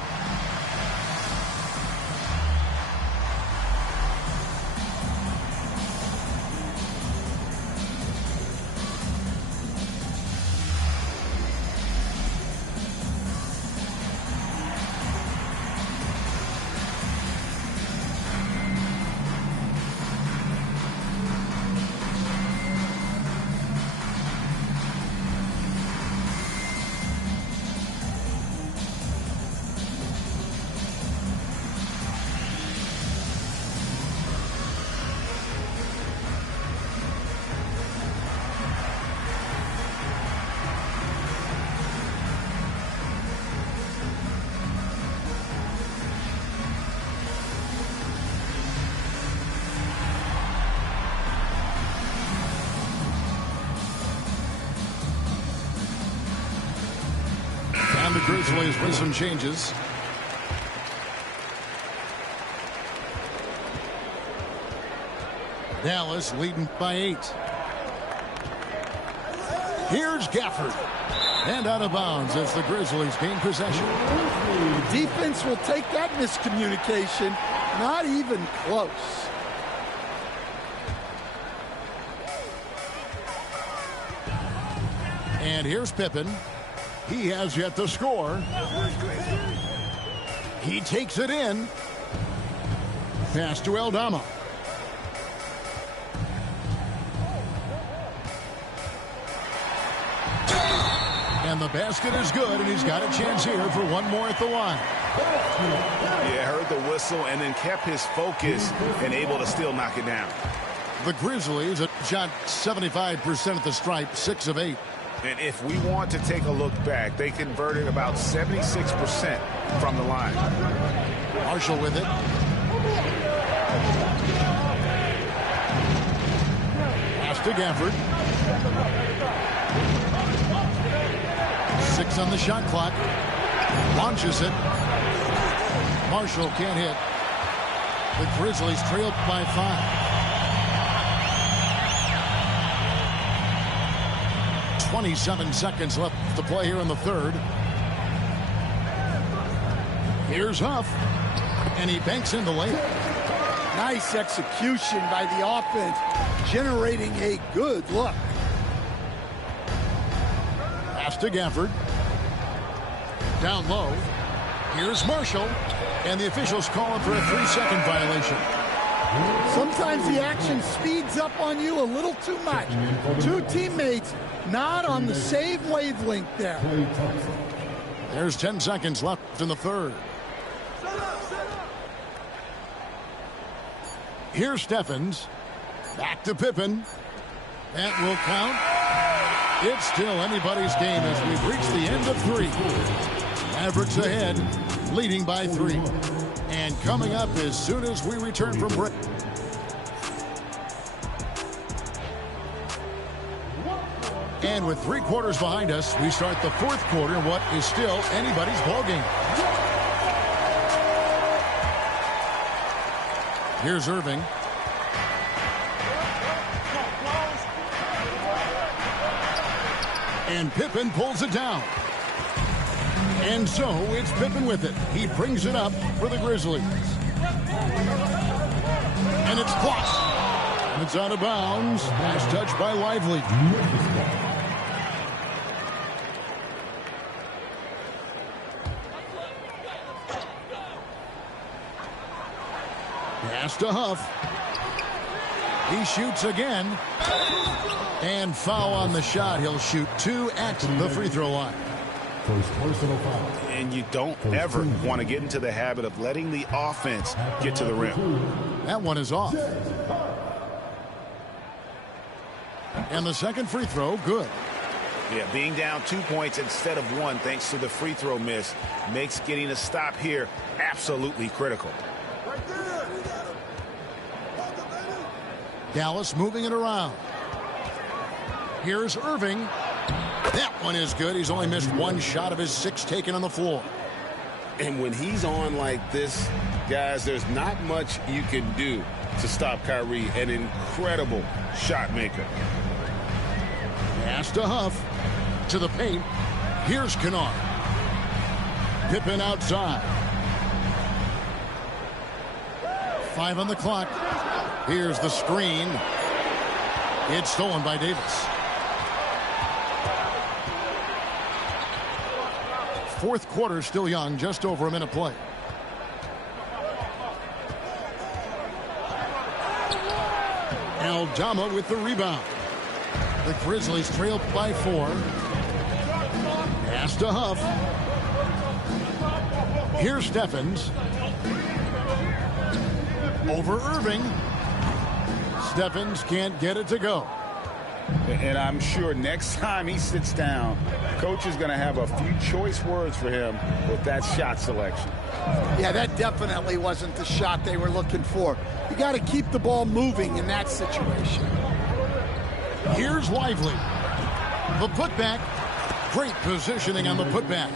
The Grizzlies with some changes. Dallas leading by 8. Here's Gafford. And out of bounds as the Grizzlies gain possession. The defense will take that miscommunication. Not even close. And here's Pippen. He has yet to score. He takes it in. Pass to Aldama. And the basket is good, and he's got a chance here for one more at the line. Yeah, heard the whistle and then kept his focus and able to still knock it down. The Grizzlies have shot 75% at the stripe, 6 of 8. And if we want to take a look back, they converted about 76% from the line. Marshall with it. Pass to Gafford. 6 on the shot clock. Launches it. Marshall can't hit. The Grizzlies trailed by 5. 27 seconds left to play here in the third. Here's Huff. And he banks in the lane. Nice execution by the offense, generating a good look. Pass to Gafford. Down low. Here's Marshall. And the officials call him for a 3-second violation. Sometimes the action speeds up on you a little too much. Two teammates not on the same wavelength there. There's 10 seconds left in the third. Here's Steffens. Back to Pippen. That will count. It's still anybody's game as we've reached the end of 3. Mavericks ahead, leading by 3. And coming up as soon as we return from break. And with 3 quarters behind us, we start the 4th quarter in what is still anybody's ballgame. Here's Irving. And Pippen pulls it down. And so it's Pippen with it. He brings it up for the Grizzlies. And it's blocked. And it's out of bounds. Pass touch by Lively. to Huff. He shoots again. And foul on the shot. He'll shoot 2 at the free throw line. First personal foul. And you don't ever want to get into the habit of letting the offense get to the rim. That one is off. And the second free throw, good. Yeah, being down 2 points instead of 1 thanks to the free throw miss makes getting a stop here absolutely critical. Dallas moving it around. Here's Irving. That one is good. He's only missed 1 shot of his 6 taken on the floor. And when he's on like this, guys, there's not much you can do to stop Kyrie, an incredible shot maker. Pass to Huff. To the paint. Here's Kennard. Pippen outside. 5 on the clock. Here's the screen. It's stolen by Davis. Fourth quarter still young, just over a minute play. Aldama with the rebound. The Grizzlies trail by 4. Pass to Huff. Here's Steffens. Over Irving. Steffens can't get it to go. And I'm sure next time he sits down, coach is going to have a few choice words for him with that shot selection. Yeah, that definitely wasn't the shot they were looking for. You got to keep the ball moving in that situation. Here's Lively. The putback. Great positioning on the putback.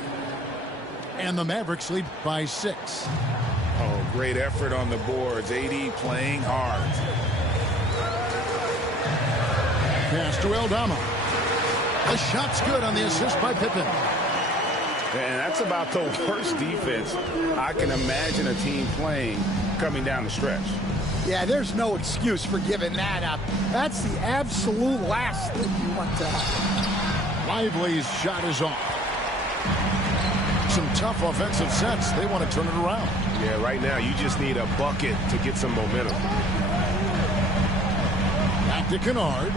And the Mavericks lead by 6. Oh, great effort on the boards. AD playing hard. Pass to Aldama. The shot's good on the assist by Pippen. And that's about the worst defense I can imagine a team playing coming down the stretch. Yeah, there's no excuse for giving that up. That's the absolute last thing you want to happen. Lively's shot is off. Some tough offensive sets. They want to turn it around. Yeah, right now you just need a bucket to get some momentum. Back to Kennard.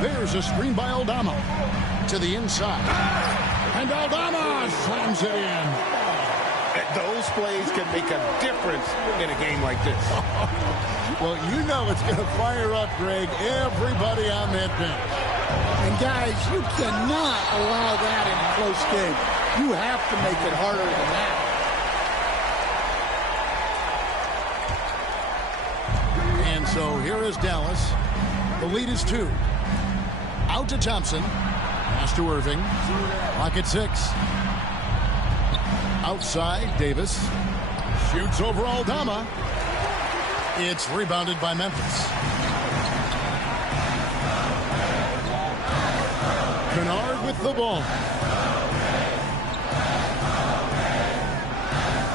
There's a screen by Aldama. To the inside. And Aldama slams it in. Those plays can make a difference in a game like this. Well, you know it's going to fire up, Greg, everybody on that bench. And, guys, you cannot allow that in a close game. You have to make it harder than that. And so here is Dallas. The lead is 2. Out to Thompson. Pass to Irving. Clock at 6. Outside, Davis. Shoots over Aldama. It's rebounded by Memphis. Kennard with the ball.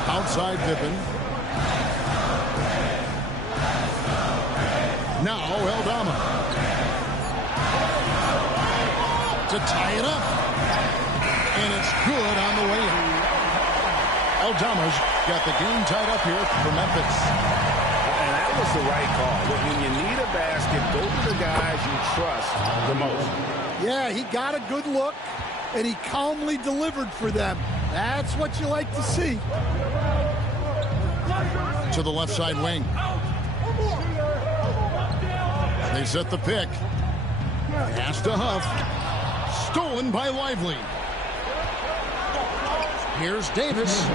Outside Pippen. Now Aldama. To tie it up. And it's good on the way in. Aldama's got the game tied up here for Memphis. And that was the right call. When you need a basket, go to the guys you trust the most. Yeah, he got a good look, and he calmly delivered for them. That's what you like to see. To the left side wing. They set the pick. Pass to Huff. Stolen by Lively. Here's Davis.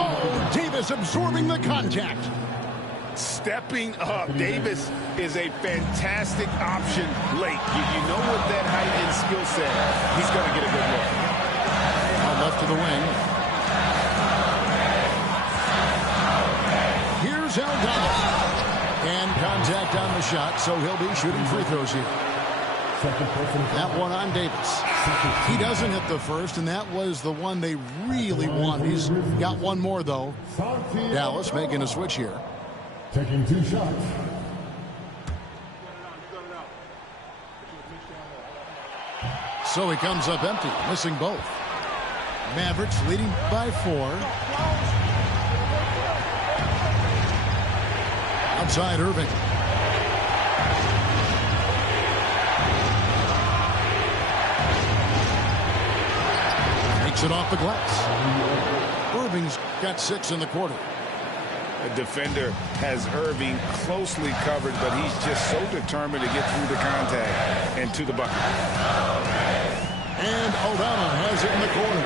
Oh, Davis absorbing the contact. Stepping up. Davis is a fantastic option late. You know with that height and skill set, he's going to get a good look. Left to the wing. Here's Aldama. And contact on the shot, so he'll be shooting free throws here. That one on Davis. He doesn't hit the first, and that was the one they really want. He's got one more, though. Dallas making a switch here. Taking 2 shots. So he comes up empty, missing both. Mavericks leading by 4. outside Irving. Takes it off the glass. Irving's got 6 in the quarter. The defender has Irving closely covered, but he's just so determined to get through the contact and to the bucket. And Aldama has it in the corner.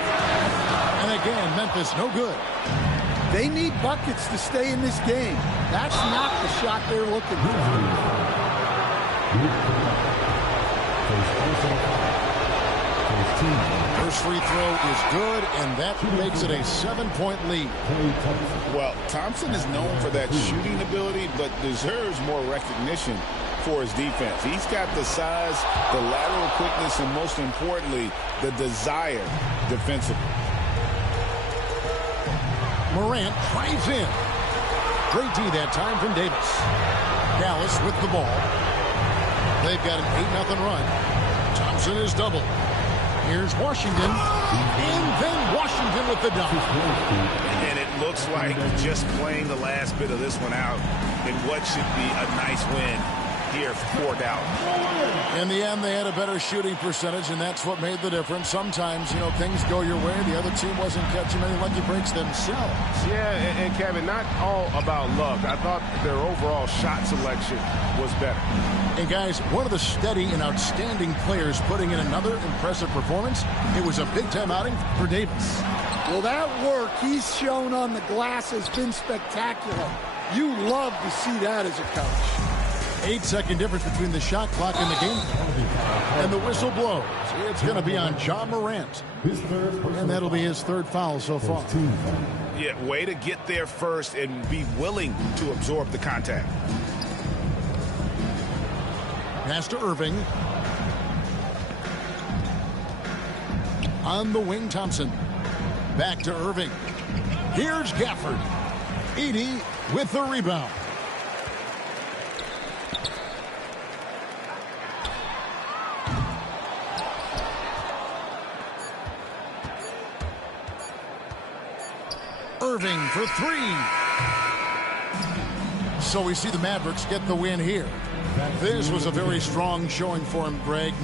And again, Memphis no good. They need buckets to stay in this game. That's not the shot they're looking for. First free throw is good, and that makes it a 7-point lead. Well, Thompson is known for that shooting ability, but deserves more recognition for his defense. He's got the size, the lateral quickness, and most importantly, the desire defensively. Morant drives in. Great D that time from Davis. Dallas with the ball. They've got an 8-0 run. Thompson is doubled. Here's Washington. And then Washington with the dunk. And it looks like just playing the last bit of this one out in what should be a nice win here for Dallas. In the end, they had a better shooting percentage, and that's what made the difference. Sometimes, you know, things go your way. The other team wasn't catching many lucky breaks themselves. Yeah, and Kevin, not all about luck. I thought their overall shot selection was better. And guys, one of the steady and outstanding players putting in another impressive performance. It was a big-time outing for Davis. Well, that work he's shown on the glass has been spectacular. You love to see that as a coach. 8-second difference between the shot clock and the game. And the whistle blows. It's going to be on Ja Morant. And that'll be his 3rd foul so far. Yeah, way to get there first and be willing to absorb the contact. Pass to Irving. On the wing, Thompson. Back to Irving. Here's Gafford. Edey with the rebound. Irving for 3. So we see the Mavericks get the win here. This was a very strong showing for him, Greg.